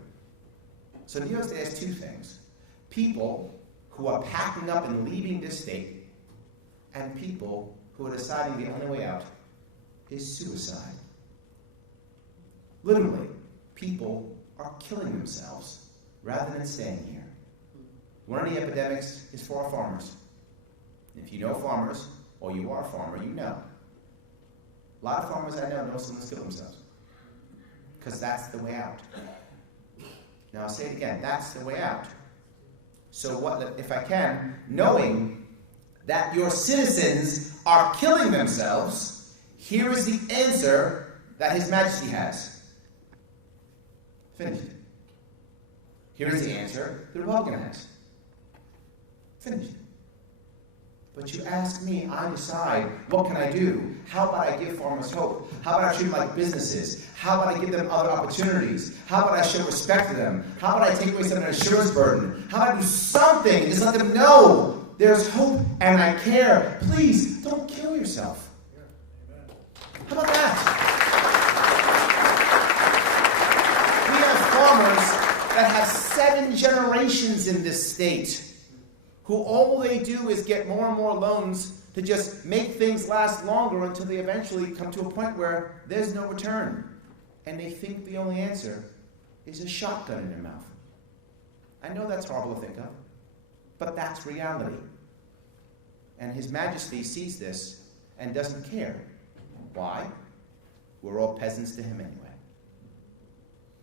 So New York State has two things. People who are packing up and leaving this state, and people who are deciding the only way out is suicide. Literally, people are killing themselves rather than staying here. One of the epidemics is for our farmers. If you know farmers, or you are a farmer, you know. A lot of farmers I know someone's killed themselves. Because that's the way out. Now I'll say it again, that's the way out. So what, if I can, knowing that your citizens are killing themselves, here is the answer that His Majesty has. Finished. Here is the answer the Republican has. Finished. But you ask me, I decide, what can I do? How about I give farmers hope? How about I treat them like businesses? How about I give them other opportunities? How about I show respect to them? How about I take away some of their insurance burden? How about I do something? Just let them know there's hope and I care. Please, don't kill yourself. How about that? We have farmers that have 7 generations in this state, who all they do is get more and more loans to just make things last longer until they eventually come to a point where there's no return. And they think the only answer is a shotgun in their mouth. I know that's horrible to think of, but that's reality. And His Majesty sees this and doesn't care. Why? We're all peasants to him anyway.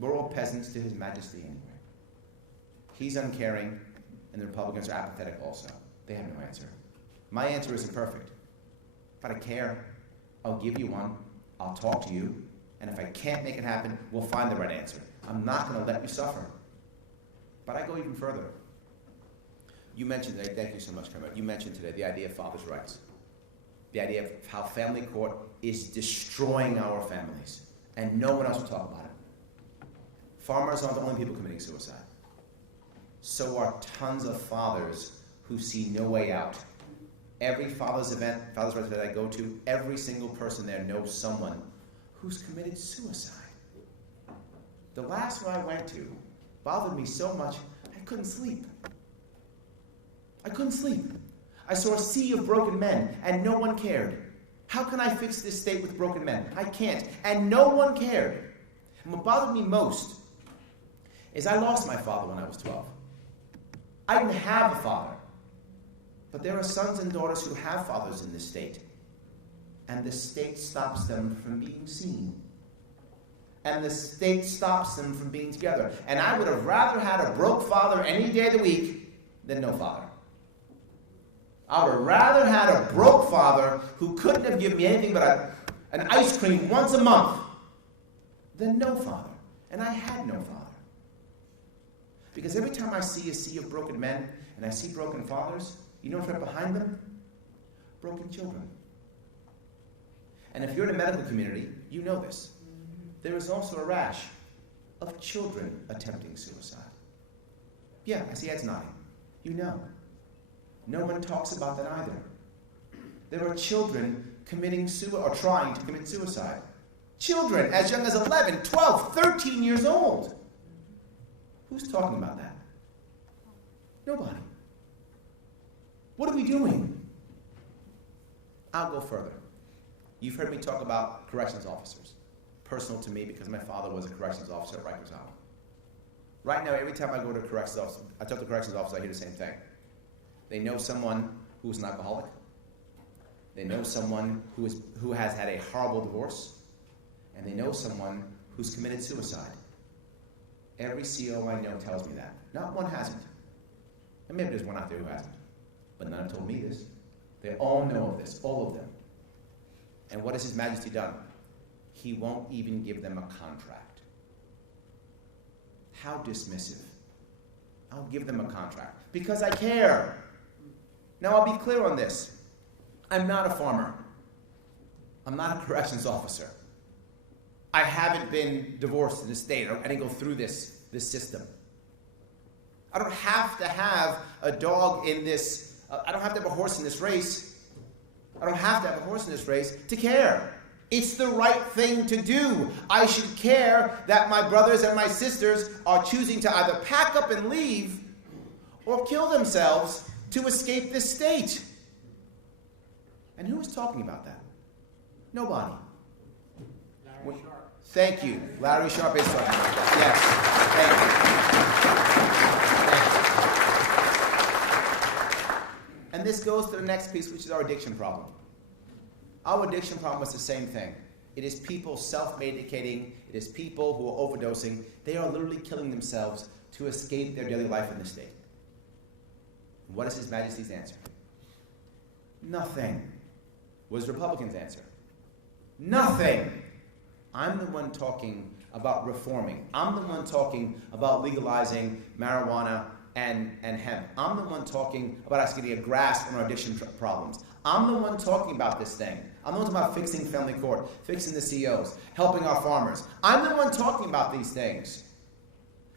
We're all peasants to His Majesty anyway. He's uncaring, and the Republicans are apathetic also. They have no answer. My answer isn't perfect. But I care. I'll give you one. I'll talk to you. And if I can't make it happen, we'll find the right answer. I'm not going to let you suffer. But I go even further. You mentioned today, thank you so much, Kermit. You mentioned today the idea of father's rights. The idea of how family court is destroying our families. And no one else will talk about it. Farmers aren't the only people committing suicide. So are tons of fathers who see no way out. Every father's rights event I go to, every single person there knows someone who's committed suicide. The last one I went to bothered me so much, I couldn't sleep. I couldn't sleep. I saw a sea of broken men, and no one cared. How can I fix this state with broken men? I can't. And no one cared. And what bothered me most is I lost my father when I was 12. I didn't have a father. But there are sons and daughters who have fathers in this state. And the state stops them from being seen. And the state stops them from being together. And I would have rather had a broke father any day of the week than no father. I would have rather had a broke father who couldn't have given me anything but an ice cream once a month than no father. And I had no father. Because every time I see a sea of broken men and I see broken fathers, you know what's right behind them? Broken children. And if you're in the medical community, you know this. There is also a rash of children attempting suicide. Yeah, I see heads nodding. You know. No one talks about that either. There are children committing suicide or trying to commit suicide. Children as young as 11, 12, 13 years old. Who's talking about that? Nobody. What are we doing? I'll go further. You've heard me talk about corrections officers. Personal to me because my father was a corrections officer at Rikers Island. Right now, every time I go to a corrections officer, I talk to a corrections officer, I hear the same thing. They know someone who's an alcoholic. They know someone who has had a horrible divorce. And they know someone who's committed suicide. Every CEO I know tells me that. Not one hasn't. And maybe there's one out there who hasn't. But none have told me this. They all know of this, all of them. And what has His Majesty done? He won't even give them a contract. How dismissive. I'll give them a contract because I care. Now I'll be clear on this. I'm not a farmer. I'm not a corrections officer. I haven't been divorced in the state. I didn't go through this system. I don't have to have a dog in this, I don't have to have a horse in this race. I don't have to have a horse in this race to care. It's the right thing to do. I should care that my brothers and my sisters are choosing to either pack up and leave or kill themselves to escape this state. And who is talking about that? Nobody. Larry Sharpe. Thank you. Larry Sharpe is talking about that. Yes. Thank you. And this goes to the next piece, which is our addiction problem. Our addiction problem is the same thing. It is people self-medicating. It is people who are overdosing. They are literally killing themselves to escape their daily life in the state. What is His Majesty's answer? Nothing. Was Republicans' answer? Nothing. I'm the one talking about reforming. I'm the one talking about legalizing marijuana and hemp. I'm the one talking about us getting a grasp on our addiction problems. I'm the one talking about this thing. I'm the one talking about fixing family court, fixing the COs, helping our farmers. I'm the one talking about these things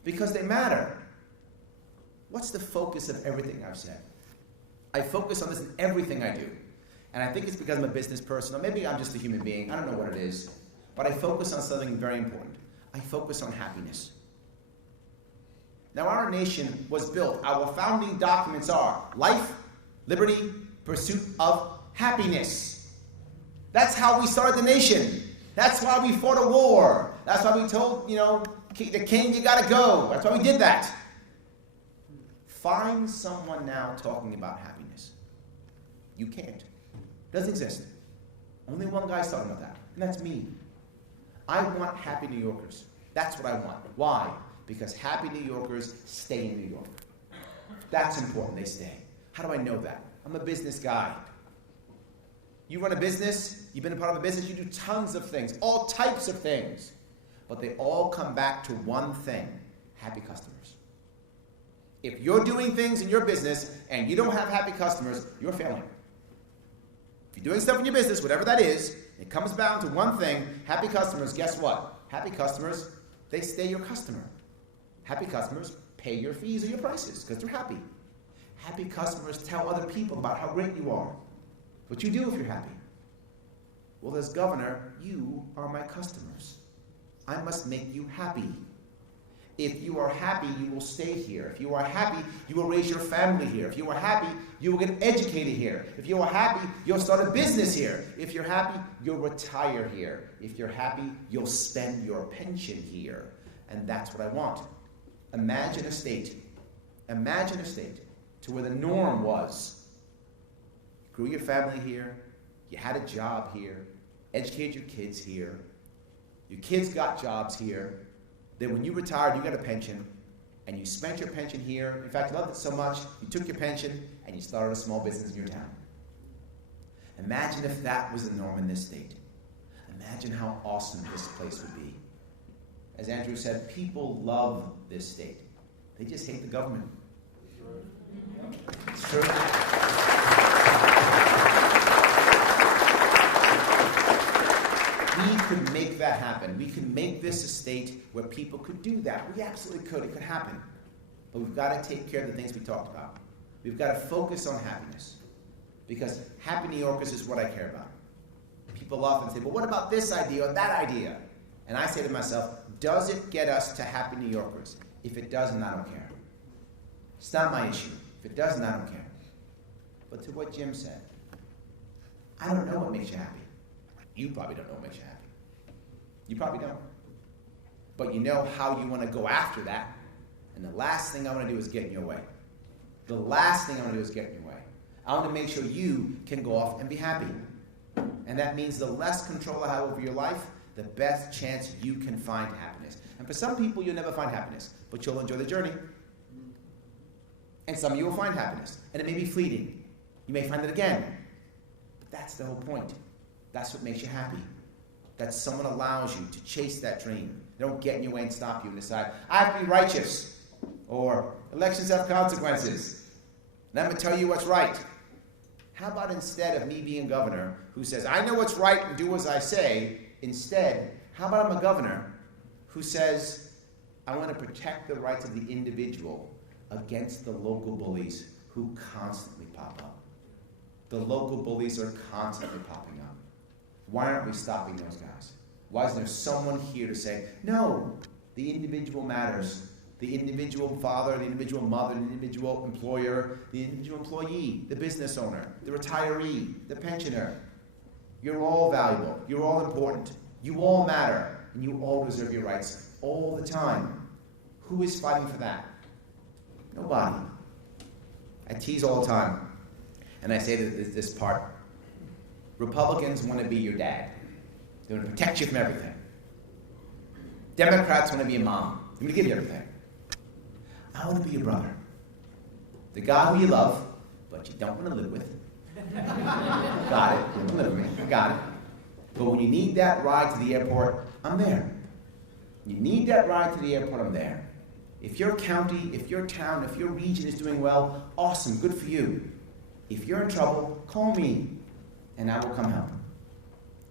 because they matter. What's the focus of everything I've said? I focus on this in everything I do. And I think it's because I'm a business person, or maybe I'm just a human being. I don't know what it is. But I focus on something very important. I focus on happiness. Now, our nation was built, our founding documents are life, liberty, pursuit of happiness. That's how we started the nation. That's why we fought a war. That's why we told, the king, you gotta go. That's why we did that. Find someone now talking about happiness. You can't. It doesn't exist. Only one guy's talking about that, and that's me. I want happy New Yorkers. That's what I want. Why? Because happy New Yorkers stay in New York. That's important, they stay. How do I know that? I'm a business guy. You run a business, you've been a part of a business, you do tons of things, all types of things. But they all come back to one thing, happy customers. If you're doing things in your business and you don't have happy customers, you're failing. If you're doing stuff in your business, whatever that is, it comes down to one thing, happy customers. Guess what? Happy customers, they stay your customer. Happy customers pay your fees or your prices because they're happy. Happy customers tell other people about how great you are. What you do if you're happy. Well, as governor, you are my customers. I must make you happy. If you are happy, you will stay here. If you are happy, you will raise your family here. If you are happy, you will get educated here. If you are happy, you'll start a business here. If you're happy, you'll retire here. If you're happy, you'll spend your pension here. And that's what I want. Imagine a state to where the norm was. You grew your family here. You had a job here. Educated your kids here. Your kids got jobs here. Then when you retired, you got a pension, and you spent your pension here. In fact, you loved it so much, you took your pension, and you started a small business in your town. Imagine if that was the norm in this state. Imagine how awesome this place would be. As Andrew said, people love this state. They just hate the government. It's true. We could make that happen. We could make this a state where people could do that. We absolutely could. It could happen. But we've got to take care of the things we talked about. We've got to focus on happiness. Because happy New Yorkers is what I care about. People often say, but what about this idea or that idea? And I say to myself, does it get us to happy New Yorkers? If it doesn't, I don't care. It's not my issue. If it doesn't, I don't care. But to what Jim said, I don't know what makes you happy. You probably don't know what makes you happy. You probably don't. But you know how you want to go after that. And the last thing I want to do is get in your way. The last thing I want to do is get in your way. I want to make sure you can go off and be happy. And that means the less control I have over your life, the best chance you can find happiness. And for some people, you'll never find happiness, but you'll enjoy the journey. And some of you will find happiness, and it may be fleeting. You may find it again. But that's the whole point. That's what makes you happy. That someone allows you to chase that dream. They don't get in your way and stop you and decide, I have to be righteous, or elections have consequences, and I'm going to tell you what's right. How about instead of me being governor who says, I know what's right and do as I say, instead, how about I'm a governor who says, I want to protect the rights of the individual against the local bullies who constantly pop up. The local bullies are constantly popping up. Why aren't we stopping those guys? Why isn't there someone here to say, no, the individual matters. The individual father, the individual mother, the individual employer, the individual employee, the business owner, the retiree, the pensioner. You're all valuable. You're all important. You all matter. And you all deserve your rights all the time. Who is fighting for that? Nobody. I tease all the time. And I say this part. Republicans want to be your dad. They want to protect you from everything. Democrats want to be a mom. They want to give you everything. I want to be your brother. The guy who you love, but you don't want to live with. Got it. You don't live with me. Got it. But when you need that ride to the airport, I'm there. You need that ride to the airport, I'm there. If your county, if your town, if your region is doing well, awesome, good for you. If you're in trouble, call me, and I will come help.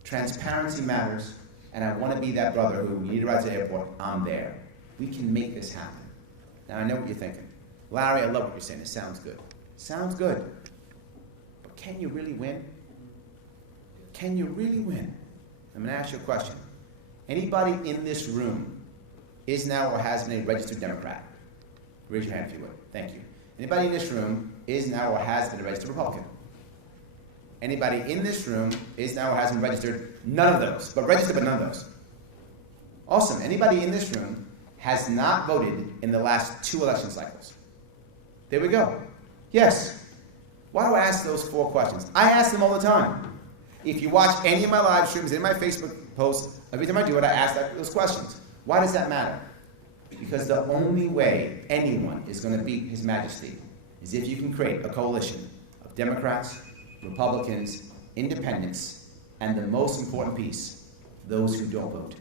Transparency matters, and I want to be that brother who, when you need a ride to the airport, I'm there. We can make this happen. Now, I know what you're thinking. Larry, I love what you're saying. It sounds good. Sounds good. But can you really win? Can you really win? I'm going to ask you a question. Anybody in this room is now or has been a registered Democrat? Raise your hand if you would. Thank you. Anybody in this room is now or has been a registered Republican? Anybody in this room is now or has been registered? None of those. But registered, but none of those. Awesome. Anybody in this room has not voted in the last 2 election cycles? There we go. Yes. Why do I ask those 4 questions? I ask them all the time. If you watch any of my live streams, in my Facebook posts, every time I do it, I ask those questions. Why does that matter? Because the only way anyone is going to beat His Majesty is if you can create a coalition of Democrats, Republicans, Independents, and the most important piece, those who don't vote.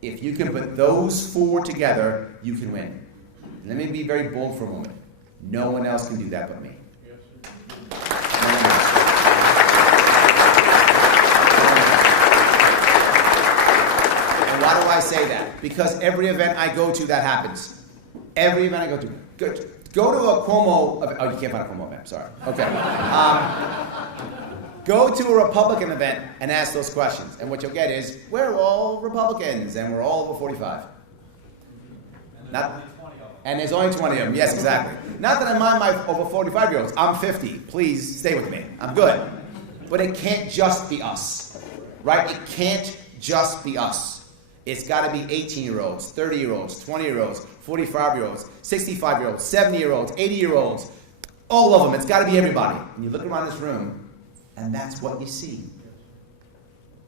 If you can put those 4 together, you can win. Let me be very bold for a moment. No one else can do that but me. No one else. And why do I say that? Because every event I go to, that happens. Every event I go to. Go to a Cuomo event. Oh, you can't find a Cuomo event. Sorry. Okay. Go to a Republican event and ask those questions. And what you'll get is, we're all Republicans and we're all over 45. And there's only 20 of them. Yes, exactly. Not that I mind my over 45-year-olds. I'm 50. Please stay with me. I'm good. But it can't just be us. Right? It can't just be us. It's got to be 18-year-olds, 30-year-olds, 20-year-olds, 45-year-olds, 65-year-olds, 70-year-olds, 80-year-olds. All of them. It's got to be everybody. And you look around this room, and that's what you see.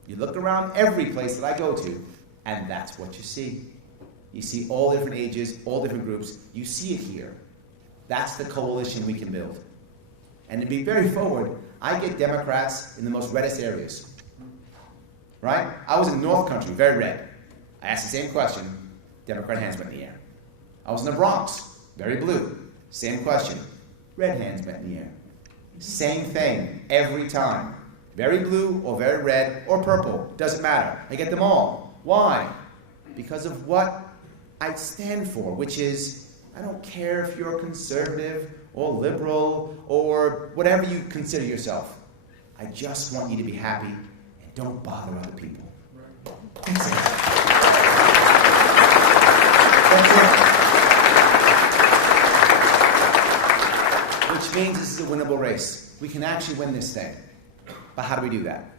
You look around every place that I go to, and that's what you see. You see all different ages, all different groups. You see it here. That's the coalition we can build. And to be very forward, I get Democrats in the most reddest areas. Right? I was in North Country, very red. I asked the same question. Democrat hands went in the air. I was in the Bronx, very blue. Same question. Red hands went in the air. Same thing every time. Very blue or very red or purple. Doesn't matter. I get them all. Why? Because of what I stand for, which is, I don't care if you're conservative or liberal or whatever you consider yourself. I just want you to be happy and don't bother other people. That's it. That's it. Which means this is a winnable race. We can actually win this thing. But how do we do that?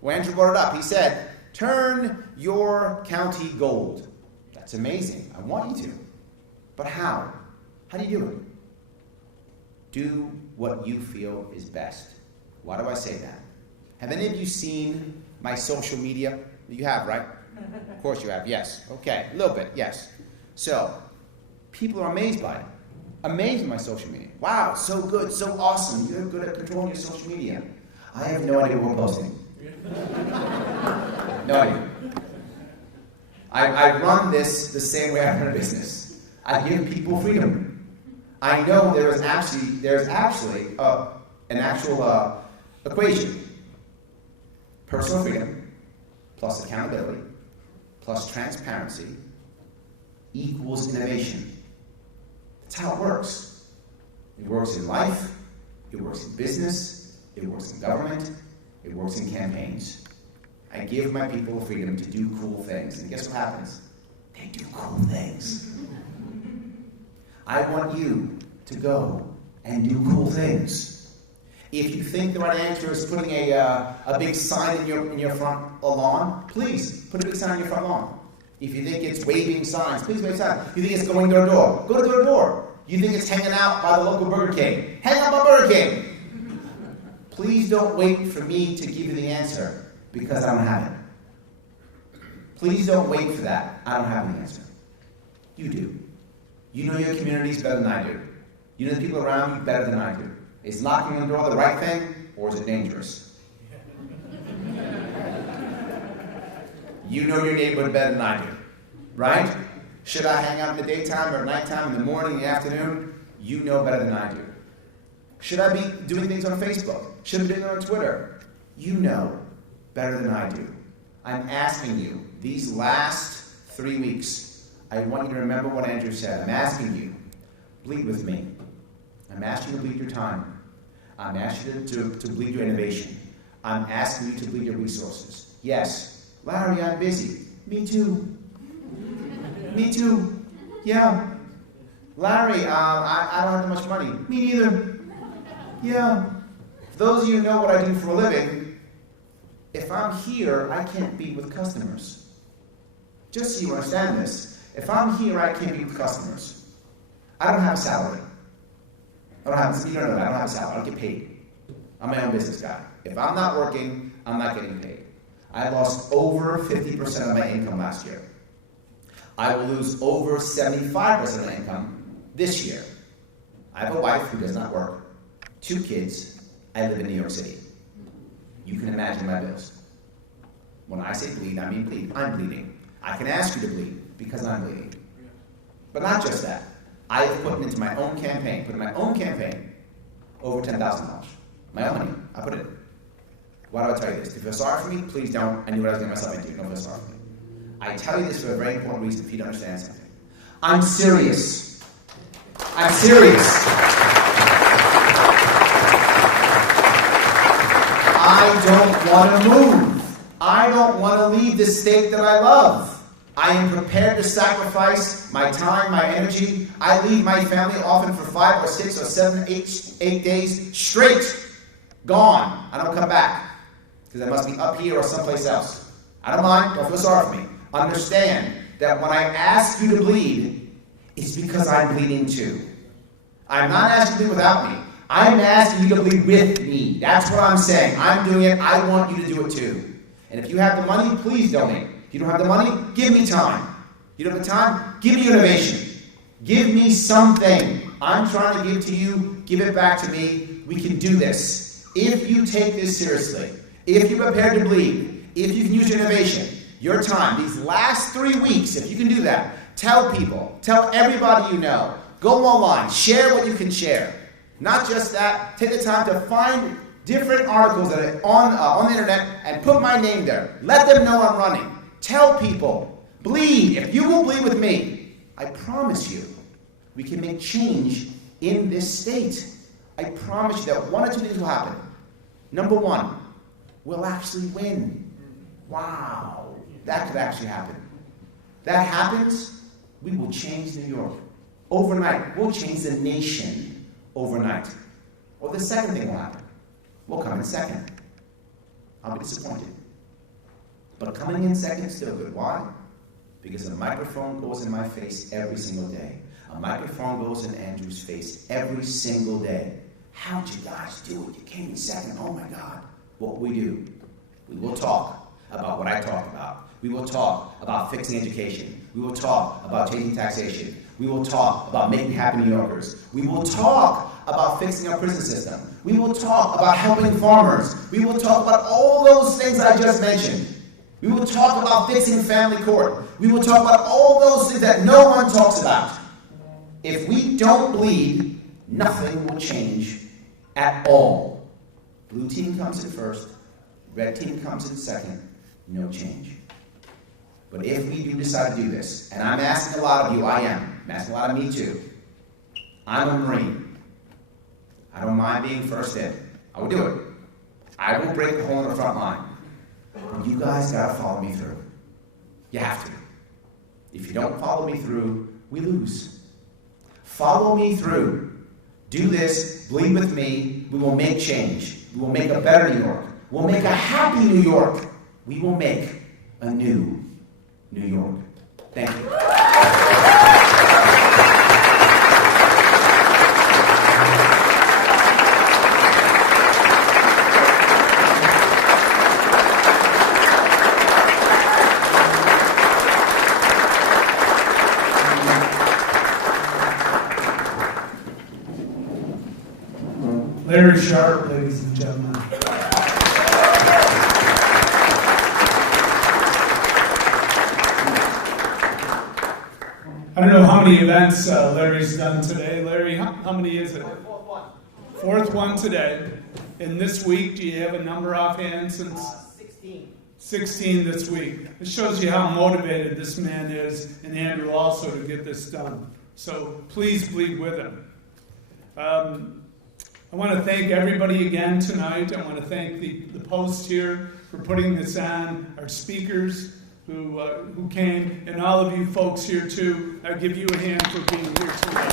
Well, Andrew brought it up. He said, turn your county gold. That's amazing. I want you to. But how? How do you do it? Do what you feel is best. Why do I say that? Have any of you seen my social media? You have, right? Of course you have, yes. Okay, a little bit, yes. So, people are amazed by it. Amazed by my social media. Wow, so good, so awesome. You're good at controlling your social media. I have no idea what I'm posting. No idea. I run this the same way I run a business. I give people freedom. I know there's actually an actual equation. Personal freedom plus accountability plus transparency equals innovation. That's how it works. It works in life, it works in business, it works in government, it works in campaigns. I give my people freedom to do cool things, and guess what happens? They do cool things. I want you to go and do cool things. If you think the right answer is putting a big sign in your front lawn, please put a big sign in your front lawn. If you think it's waving signs, please wave signs. You think it's going door to door, go to door to door. You think it's hanging out by the local Burger King, hang out by Burger King. Please don't wait for me to give you the answer because I don't have it. Please don't wait for that. I don't have the answer. You do. You know your communities better than I do. You know the people around you better than I do. Is knocking on the door the right thing, or is it dangerous? You know your neighborhood better than I do, right? Should I hang out in the daytime or nighttime, in the morning, in the afternoon? You know better than I do. Should I be doing things on Facebook? Should I be doing it on Twitter? You know better than I do. I'm asking you, these last 3 weeks, I want you to remember what Andrew said. I'm asking you, bleed with me. I'm asking you to bleed your time. I'm asking you to bleed your innovation. I'm asking you to bleed your resources. Yes, Larry, I'm busy. Me too. Me too. Yeah. Larry, I don't have that much money. Me neither. Yeah. For those of you who know what I do for a living, if I'm here, I can't be with customers. Just so you understand this, if I'm here, I can't be with customers. I don't have a salary. You don't know that. I don't have a salary. I don't get paid. I'm my own business guy. If I'm not working, I'm not getting paid. I lost over 50% of my income last year. I will lose over 75% of my income this year. I have a wife who does not work, 2 kids. I live in New York City. You can imagine my bills. When I say bleed, I mean bleed. I'm bleeding. I can ask you to bleed because I'm bleeding. But not just that. I have put into my own campaign, over $10,000. My own money. I put it in. Why do I tell you this? If you feel sorry for me, please don't. I knew what I was getting myself into. Don't feel sorry for me. I tell you this for a very important reason if you don't understand something. I'm serious. I'm serious. I don't want to move. I don't want to leave the state that I love. I am prepared to sacrifice my time, my energy. I leave my family often for 5 or 6 or 7, 8 days straight. Gone. I don't come back. Because I must be up here or someplace else. I don't mind. Don't feel sorry for me. Understand that when I ask you to bleed, it's because I'm bleeding too. I'm not asking you to bleed without me. I'm asking you to bleed with me. That's what I'm saying. I'm doing it. I want you to do it too. And if you have the money, please donate. If you don't have the money, give me time. You don't have the time? Give me innovation. Give me something. I'm trying to give to you. Give it back to me. We can do this. If you take this seriously, if you're prepared to bleed, if you can use your innovation, your time, these last 3 weeks, if you can do that, tell people, tell everybody you know, go online, share what you can share. Not just that, take the time to find different articles that are on the internet and put my name there. Let them know I'm running. Tell people, bleed. If you will bleed with me, I promise you, we can make change in this state. I promise you that 1 or 2 things will happen. Number 1, we'll actually win. Wow, that could actually happen. That happens, we will change New York. Overnight, we'll change the nation overnight. Or the second thing will happen. We'll come in second. I'll be disappointed. But coming in second is still good. Why? Because a microphone goes in my face every single day. A microphone goes in Andrew's face every single day. How'd you guys do it? You came in second. Oh my God. What we do? We will talk. about what I talked about. We will talk about fixing education. We will talk about changing taxation. We will talk about making happy New Yorkers. We will talk about fixing our prison system. We will talk about helping farmers. We will talk about all those things I just mentioned. We will talk about fixing family court. We will talk about all those things that no one talks about. If we don't bleed, nothing will change at all. Blue team comes in first, red team comes in second, no change. But if we do decide to do this, and I'm asking a lot of you, I'm asking a lot of me too. I'm a Marine. I don't mind being first in. I will do it. I will break the hole in the front line. You guys gotta follow me through. You have to. If you don't follow me through, we lose. Follow me through. Do this, bleed with me, we will make change. We will make a better New York. We'll make a happy New York. We will make a new New York. Thank you. Larry Sharpe, ladies and gentlemen. I don't know how many events Larry's done today. Larry, how many is it? Fourth one today. And this week, do you have a number offhand? Since 16. 16 this week. It shows you how motivated this man is, and Andrew also, to get this done. So please bleed with him. I want to thank everybody again tonight. I want to thank the Post here for putting this on, our speakers who came, and all of you folks here too. I give you a hand for being here tonight.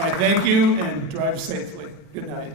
I thank you and drive safely. Good night.